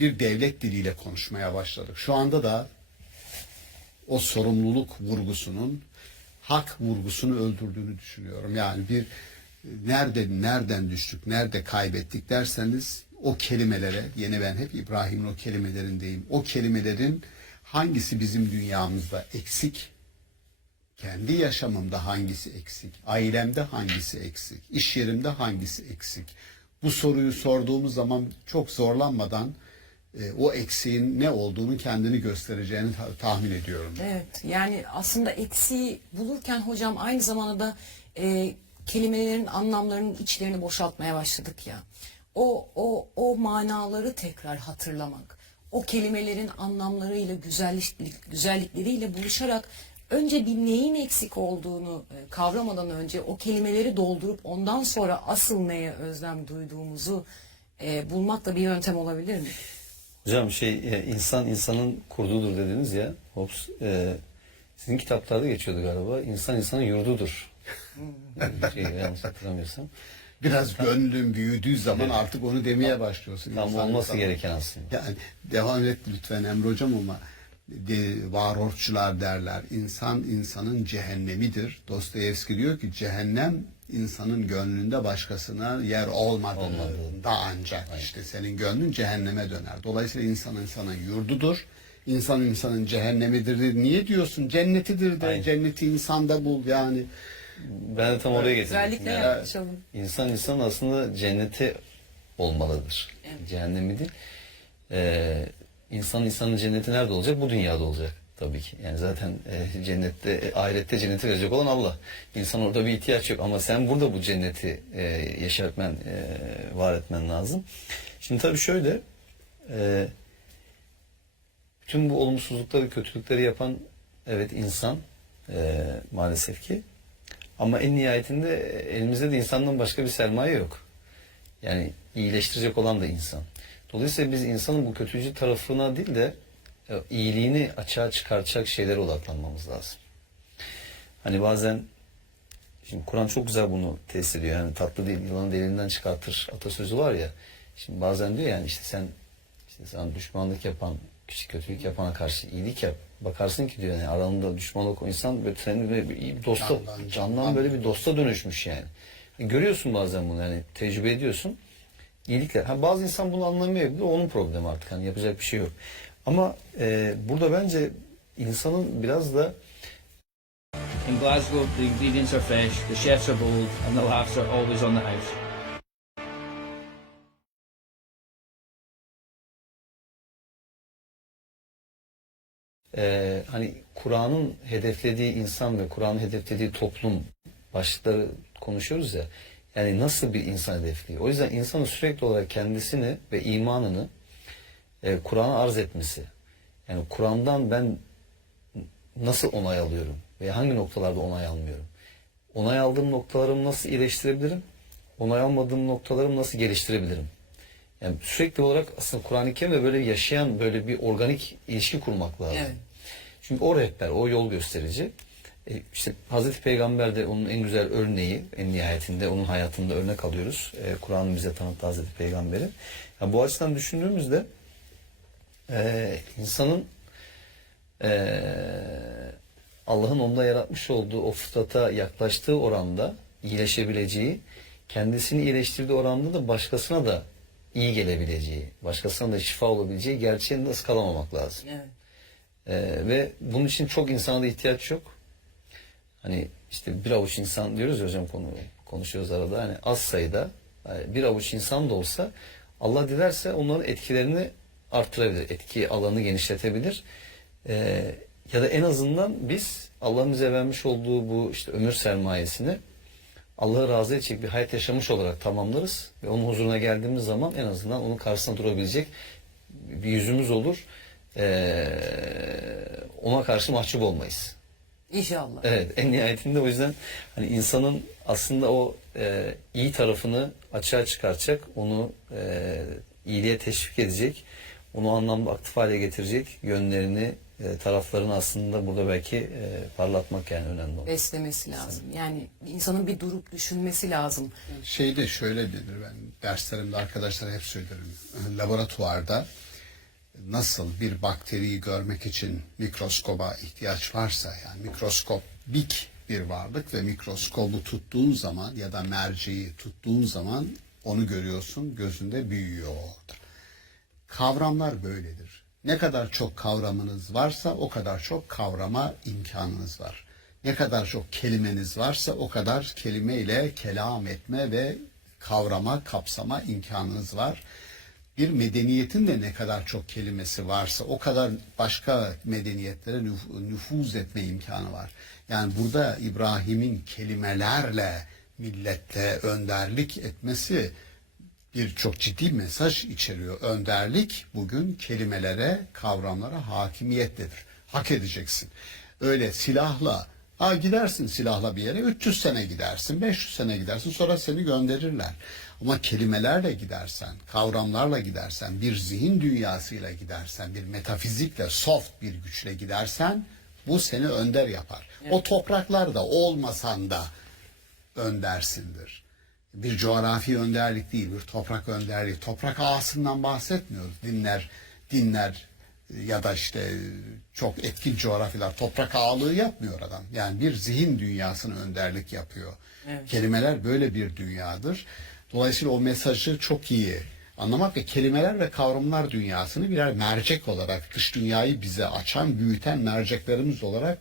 bir devlet diliyle konuşmaya başladık. Şu anda da o sorumluluk vurgusunun hak vurgusunu öldürdüğünü düşünüyorum. Yani bir nereden düştük, nerede kaybettik derseniz o kelimelere, yine ben hep İbrahim'in o kelimelerindeyim. O kelimelerin hangisi bizim dünyamızda eksik? Kendi yaşamımda hangisi eksik? Ailemde hangisi eksik? İş yerimde hangisi eksik? Bu soruyu sorduğumuz zaman çok zorlanmadan o eksiğin ne olduğunu kendini göstereceğini tahmin ediyorum. Evet, yani aslında eksiği bulurken hocam aynı zamanda da kelimelerin anlamlarının içlerini boşaltmaya başladık ya. O manaları tekrar hatırlamak, o kelimelerin anlamlarıyla, güzellikleriyle buluşarak önce bir neyin eksik olduğunu kavramadan önce o kelimeleri doldurup ondan sonra asıl neye özlem duyduğumuzu bulmak da bir yöntem olabilir mi? Hocam insan insanın kurdudur dediniz ya. Hobbes sizin kitaplarda geçiyordu galiba. İnsan insanın yurdudur. Yanlış hatırlamıyorsam. Biraz gönlün büyüdüğü zaman artık onu demeye başlıyorsun. Tam olması gereken aslında. Yani devam et lütfen Emre hocam ama Varoşçular derler. İnsan insanın cehennemidir. Dostoyevski diyor ki cehennem insanın gönlünde başkasına yer olmadığında ancak işte senin gönlün cehenneme döner. Dolayısıyla insan insanın yurdudur. İnsan insanın cehennemidir. Niye diyorsun? Cennetidir de. Aynen. Cenneti insanda bul yani. Ben de tam oraya getirdim. Özellikle Yani yaklaşalım. insan aslında cenneti olmalıdır. Cehennemi değil. İnsanın cenneti nerede olacak? Bu dünyada olacak tabii ki. Yani zaten cennette, ahirette cenneti verecek olan Allah. İnsan orada bir ihtiyaç yok ama sen burada bu cenneti yeşertmen, var etmen lazım. Şimdi tabii şöyle, bütün bu olumsuzlukları, kötülükleri yapan evet insan maalesef ki. Ama en nihayetinde elimizde de insandan başka bir sermaye yok. Yani iyileştirecek olan da insan. Dolayısıyla biz insanın bu kötücül tarafına değil de iyiliğini açığa çıkartacak şeylere odaklanmamız lazım. Hani bazen, şimdi Kur'an çok güzel bunu tesis ediyor. Yani tatlı değil, yılanı deliğinden çıkartır atasözü var ya. Şimdi bazen diyor yani işte sana düşmanlık yapan, küçük kötülük yapana karşı iyilik yap. Bakarsın ki diyor yani aralarında düşmanlık o insan böyle senin bir dosta, candan böyle bir dosta dönüşmüş yani. Görüyorsun bazen bunu yani tecrübe ediyorsun. İyilikler. Ha, bazı insan bunu anlamayabilir. Onun problemi artık. Hani yapacak bir şey yok. Ama burada bence insanın biraz da In Glasgow, the ingredients are fresh, the chefs are bold, and the laughs are always on the house. hani Kur'an'ın hedeflediği insan ve Kur'an'ın hedeflediği toplum başlıkları konuşuyoruz ya. Yani nasıl bir insan hedefliyor? O yüzden insanın sürekli olarak kendisini ve imanını Kur'an'a arz etmesi. Yani Kur'an'dan ben nasıl onay alıyorum? Ve hangi noktalarda onay almıyorum? Onay aldığım noktalarımı nasıl iyileştirebilirim? Onay almadığım noktalarımı nasıl geliştirebilirim? Yani sürekli olarak aslında Kur'an-ı Kerim'de böyle yaşayan böyle bir organik ilişki kurmak lazım. Evet. Çünkü o rehber, o yol gösterici. İşte Hazreti Peygamber de onun en güzel örneği, en nihayetinde onun hayatında örnek alıyoruz. Kur'an'ın bize tanıttığı Hazreti Peygamber'i. Yani bu açıdan düşündüğümüzde insanın Allah'ın onda yaratmış olduğu o fıtrata yaklaştığı oranda iyileşebileceği, kendisini iyileştirdiği oranda da başkasına da iyi gelebileceği, başkasına da şifa olabileceği gerçeğini de ıskalamamak lazım. Evet. Ve bunun için çok insana da ihtiyaç yok. Hani işte bir avuç insan diyoruz ya hocam konuşuyoruz arada. Hani az sayıda bir avuç insan da olsa Allah dilerse onların etkilerini artırabilir. Etki alanını genişletebilir. Ya da en azından biz Allah'ın bize vermiş olduğu bu işte ömür sermayesini Allah'ı razı edecek bir hayat yaşamış olarak tamamlarız. Ve onun huzuruna geldiğimiz zaman en azından onun karşısına durabilecek bir yüzümüz olur. Ona karşı mahcup olmayız. İnşallah. Evet, en nihayetinde o yüzden hani insanın aslında o iyi tarafını açığa çıkaracak, onu iyiliğe teşvik edecek, onu anlamda aktif hale getirecek yönlerini, taraflarını aslında burada belki parlatmak yani önemli olur. Beslemesi lazım. Yani insanın bir durup düşünmesi lazım. Şeyde şöyle denir, ben derslerimde arkadaşlara hep söylerim. Laboratuvarda nasıl bir bakteriyi görmek için mikroskoba ihtiyaç varsa, yani mikroskobik bir varlık ve mikroskobu tuttuğun zaman ya da merceği tuttuğun zaman onu görüyorsun, gözünde büyüyor orada. Kavramlar böyledir. Ne kadar çok kavramınız varsa o kadar çok kavrama imkanınız var. Ne kadar çok kelimeniz varsa o kadar kelimeyle kelam etme ve kavrama, kapsama imkanınız var. Bir medeniyetin de ne kadar çok kelimesi varsa o kadar başka medeniyetlere nüfuz etme imkanı var. Yani burada İbrahim'in kelimelerle millette önderlik etmesi bir çok ciddi mesaj içeriyor. Önderlik bugün kelimelere, kavramlara hakimiyettedir. Hak edeceksin. Öyle silahla, gidersin silahla bir yere 300 sene gidersin, 500 sene gidersin, sonra seni gönderirler. Ama kelimelerle gidersen, kavramlarla gidersen, bir zihin dünyasıyla gidersen, bir metafizikle, soft bir güçle gidersen bu seni önder yapar. Evet. O topraklarda olmasan da öndersindir. Bir coğrafi önderlik değil, bir toprak önderliği. Toprak ağasından bahsetmiyoruz. Dinler ya da işte çok etkin coğrafyalar, toprak ağalığı yapmıyor adam. Yani bir zihin dünyasına önderlik yapıyor. Evet. Kelimeler böyle bir dünyadır. Dolayısıyla o mesajı çok iyi anlamak ve kelimeler ve kavramlar dünyasını birer mercek olarak, dış dünyayı bize açan, büyüten merceklerimiz olarak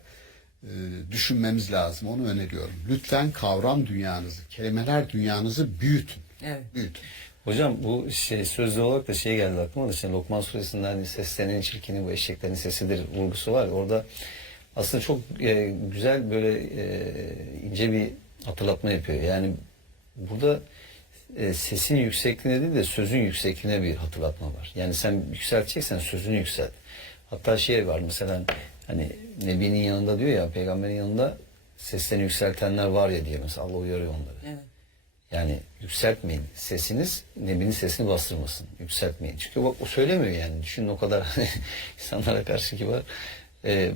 düşünmemiz lazım. Onu öneriyorum. Lütfen kavram dünyanızı, kelimeler dünyanızı büyütün. Evet. Büyütün. Hocam bu sözlü olarak da şey geldi aklıma da, işte Lokman Suresi'nden hani seslerinin çirkini bu eşeklerin sesidir vurgusu var. Orada aslında çok güzel böyle ince bir hatırlatma yapıyor. Yani burada sesin yüksekliğine değil de sözün yüksekliğine bir hatırlatma var. Yani sen yükselteceksen sözünü yükselt. Hatta şey var mesela, hani Nebi'nin yanında diyor ya, peygamberin yanında seslerini yükseltenler var ya diye, mesela Allah uyarıyor onları. Evet. Yani yükseltmeyin. Sesiniz Nebi'nin sesini bastırmasın. Yükseltmeyin. Çünkü o söylemiyor yani. Düşünün o kadar hani insanlara karşı kibar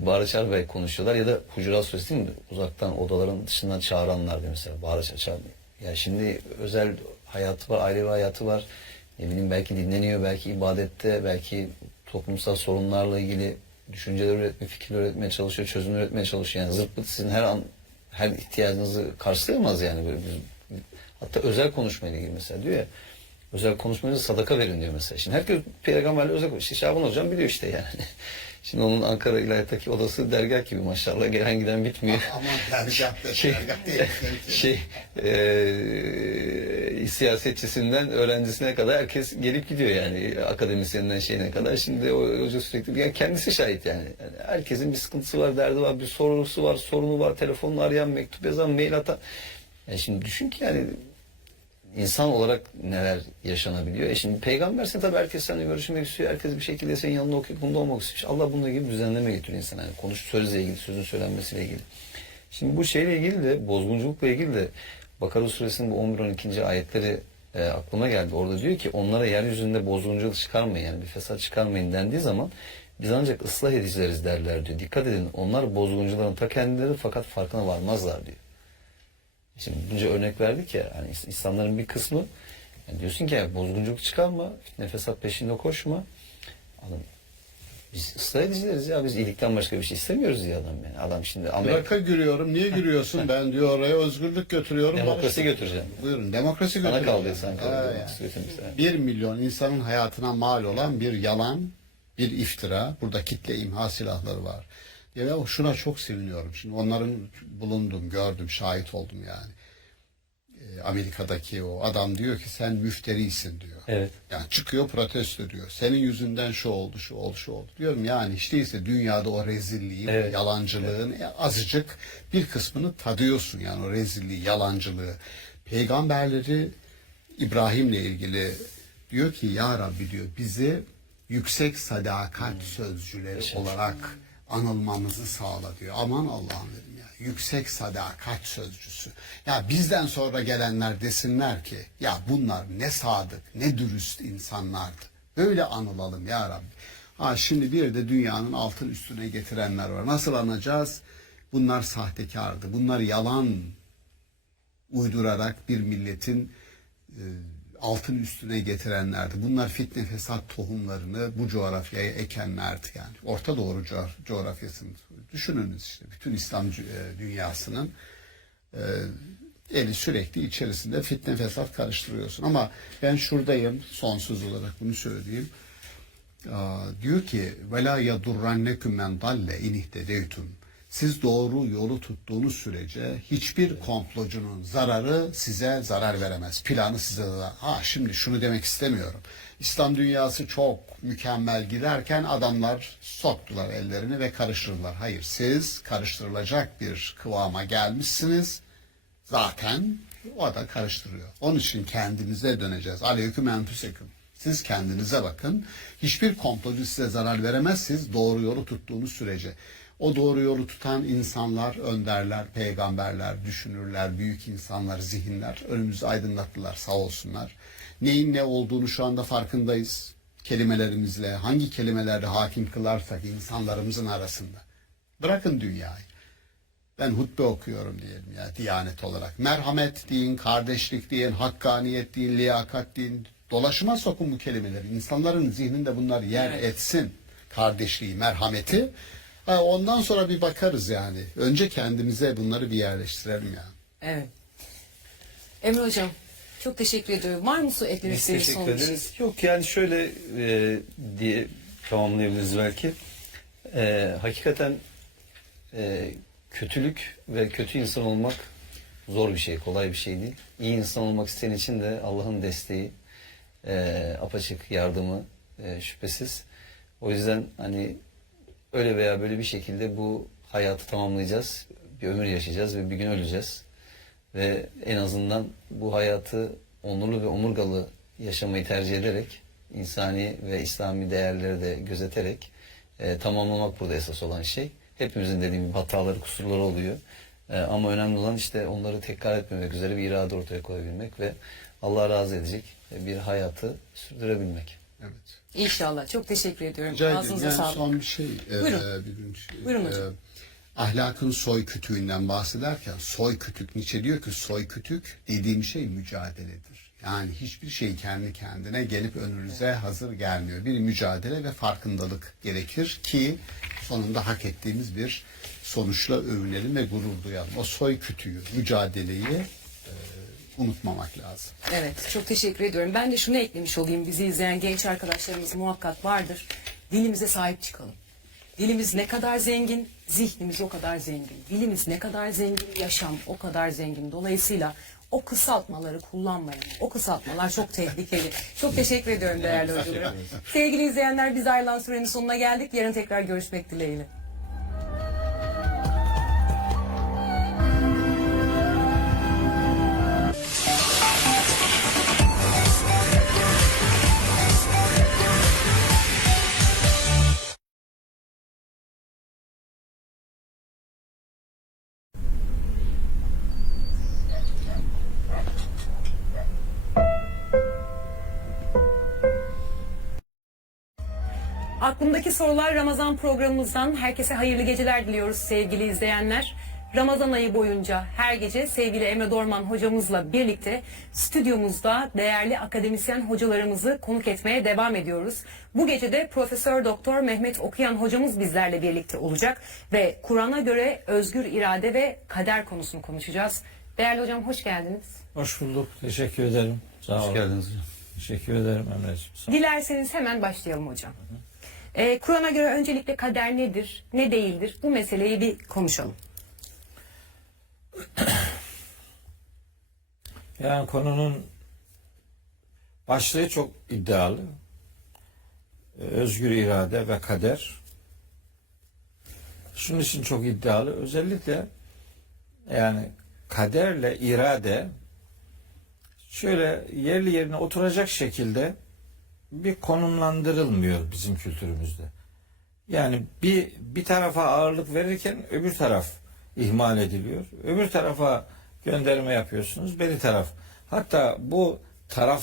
bağıra çağır konuşuyorlar, ya da Hucurat Suresi değil mi? Uzaktan odaların dışından çağıranlar diyor mesela. Bağıra çağır. Ya şimdi özel hayatı var, aile hayatı var. Ne bileyim, belki dinleniyor, belki ibadette, belki toplumsal sorunlarla ilgili düşünceler üretmeye, fikirler üretmeye çalışıyor, çözüm üretmeye çalışıyor. Yani zırt pırt sizin her ihtiyacınızı karşılayamaz yani böyle bir. Hatta özel konuşmayla ilgili mesela diyor ya, özel konuşmanızı sadaka verin diyor mesela. Şimdi herkes peygamberle özel konuşuyor. Şaban hocam biliyor işte yani. Şimdi onun Ankara İlahiyat'taki odası dergah gibi maşallah, gelen giden bitmiyor. Ama dergah değil. Siyasetçisinden öğrencisine kadar herkes gelip gidiyor yani, akademisyeninden şeyine kadar. Şimdi o hoca sürekli, yani kendisi şahit yani. Yani herkesin bir sıkıntısı var, derdi var, bir sorusu var, sorunu var, telefonla arayan, mektup yazan, mail atan. Yani şimdi düşün ki yani insan olarak neler yaşanabiliyor. Şimdi peygamberse tabii herkes seninle görüşmek istiyor. Herkes bir şekilde senin yanında okuyup bunda olmak istiyor. Allah bununla ilgili düzenleme getiriyor insana. Yani sözle ilgili, sözün söylenmesiyle ilgili. Şimdi bu şeyle ilgili de, bozgunculukla ilgili de Bakara Suresinin bu 11-12. ayetleri aklıma geldi. Orada diyor ki onlara yeryüzünde bozgunculuk çıkarmayın, yani bir fesat çıkarmayın dendiği zaman biz ancak ıslah edicileriz derler diyor. Dikkat edin, onlar bozguncuların ta kendileri, fakat farkına varmazlar diyor. Şimdi bunca örnek verdik ya, hani İslamların bir kısmı yani diyorsun ki ya, bozgunculuk çıkarma, fitne fesat peşinde koşma. Adam, biz ıslah edicileriz ya, biz iyilikten başka bir şey istemiyoruz diye adam yani. Adam şimdi Irak'a giriyorum, niye giriyorsun? Ben diyor oraya özgürlük götürüyorum. Demokrasi götüreceğim. Buyurun, demokrasi Bana götürüyorum. kaldı sen kaldın. 1 milyon insanın hayatına mal olan bir yalan, bir iftira. Burada kitle imha silahları var. Ya şuna çok seviniyorum. Şimdi onların bulundum, gördüm, şahit oldum yani. Amerika'daki o adam diyor ki sen müfterisin diyor. Evet. Yani çıkıyor protesto diyor. Senin yüzünden şu oldu, şu oldu, şu oldu. Diyorum yani hiç değilse dünyada o rezilliği, evet, yalancılığın azıcık bir kısmını tadıyorsun yani, o rezilliği, yalancılığı. Peygamberleri İbrahim'le ilgili diyor ki ya Rabbi diyor, bizi yüksek sadakat sözcüleri olarak anılmamızı sağla diyor. Aman Allah'ım dedim ya, yüksek sadakat sözcüsü. Ya bizden sonra gelenler desinler ki ya bunlar ne sadık, ne dürüst insanlardı. Böyle anılalım ya Rabbi. Şimdi bir de dünyanın altın üstüne getirenler var. Nasıl anacağız? Bunlar sahtekardı. Bunlar yalan uydurarak bir milletin altın üstüne getirenlerdi. Bunlar fitne fesat tohumlarını bu coğrafyaya ekenlerdi yani. Orta Doğu coğrafyasını düşününüz işte. Bütün İslam dünyasının eli sürekli içerisinde fitne fesat karıştırıyorsun. Ama ben şuradayım, sonsuz olarak bunu söyleyeyim. Diyor ki وَلَا يَدُرَّنَّكُمْ مَنْ ضَلَّ اِنْ اِهْتَدَيْتُمْ. Siz doğru yolu tuttuğunuz sürece hiçbir komplocunun zararı size zarar veremez. Planı size zarar. Şimdi şunu demek istemiyorum. İslam dünyası çok mükemmel giderken adamlar soktular ellerini ve karıştırdılar. Hayır, siz karıştırılacak bir kıvama gelmişsiniz. Zaten o da karıştırıyor. Onun için kendinize döneceğiz. Aleyküm enfüseküm. Siz kendinize bakın. Hiçbir komplocu size zarar veremez. Siz doğru yolu tuttuğunuz sürece. O doğru yolu tutan insanlar, önderler, peygamberler, düşünürler, büyük insanlar, zihinler önümüzü aydınlattılar, sağ olsunlar. Neyin ne olduğunu şu anda farkındayız. Kelimelerimizle, hangi kelimelerle hakim kılarsak insanlarımızın arasında. Bırakın dünyayı. Ben hutbe okuyorum diyelim ya, diyanet olarak. Merhamet deyin, kardeşlik deyin, hakkaniyet deyin, liyakat deyin. Dolaşıma sokun bu kelimeleri. İnsanların zihninde bunlar yer etsin. kardeşliği, merhameti. Ondan sonra bir bakarız yani. Önce kendimize bunları bir yerleştirelim yani. Evet. Emre Hocam çok teşekkür ediyorum. Var mı eklemek Biz istediğiniz teşekkür son bir şey? ederiz. Yok yani şöyle diye tamamlayabiliriz belki. Hakikaten kötülük ve kötü insan olmak zor bir şey, kolay bir şey değil. İyi insan olmak isteyen için de Allah'ın desteği, apaçık yardımı şüphesiz. O yüzden hani öyle veya böyle bir şekilde bu hayatı tamamlayacağız. Bir ömür yaşayacağız ve bir gün öleceğiz. Ve en azından bu hayatı onurlu ve omurgalı yaşamayı tercih ederek, insani ve İslami değerleri de gözeterek tamamlamak burada esas olan şey. Hepimizin dediğim gibi hataları, kusurları oluyor. Ama önemli olan işte onları tekrar etmemek üzere bir irade ortaya koyabilmek ve Allah razı edecek bir hayatı sürdürebilmek. Evet. İnşallah. Çok teşekkür ediyorum. Rica ederim. Ağzınıza Yani sağlık. son bir şey. Buyurun. Bir gün, Buyurun hocam. Ahlakın soy kütüğünden bahsederken soy kütük, Nietzsche diyor ki soy kütük dediğim şey mücadeledir. Yani hiçbir şey kendi kendine gelip önünüze hazır gelmiyor. Bir mücadele ve farkındalık gerekir ki sonunda hak ettiğimiz bir sonuçla övünelim ve gurur duyalım. O soy kütüğü, mücadeleyi unutmamak lazım. Evet, çok teşekkür ediyorum. Ben de şunu eklemiş olayım. Bizi izleyen genç arkadaşlarımız muhakkak vardır. Dilimize sahip çıkalım. Dilimiz ne kadar zengin, zihnimiz o kadar zengin. Dilimiz ne kadar zengin, yaşam o kadar zengin. Dolayısıyla o kısaltmaları kullanmayalım. O kısaltmalar çok tehlikeli. Çok teşekkür ediyorum değerli hocalarım. Sevgili izleyenler, biz ayrılan sürenin sonuna geldik. Yarın tekrar görüşmek dileğiyle. Aklımdaki sorular Ramazan programımızdan herkese hayırlı geceler diliyoruz sevgili izleyenler. Ramazan ayı boyunca her gece sevgili Emre Dorman hocamızla birlikte stüdyomuzda değerli akademisyen hocalarımızı konuk etmeye devam ediyoruz. Bu gece de Profesör Doktor Mehmet Okuyan hocamız bizlerle birlikte olacak ve Kur'an'a göre özgür irade ve kader konusunu konuşacağız. Değerli hocam hoş geldiniz. Hoş bulduk. Teşekkür ederim. Sağ Hoş olun. geldiniz hocam. Teşekkür ederim Emre'ciğim. Sağ olun. Dilerseniz hemen başlayalım hocam. Kur'an'a göre öncelikle kader nedir, ne değildir? Bu meseleyi bir konuşalım. Yani konunun başlığı çok iddialı. Özgür irade ve kader. Şunun için çok iddialı. Özellikle yani kaderle irade şöyle yerli yerine oturacak şekilde bir konumlandırılmıyor bizim kültürümüzde. Yani bir tarafa ağırlık verirken öbür taraf ihmal ediliyor. Öbür tarafa gönderme yapıyorsunuz. Beri taraf. Hatta bu taraf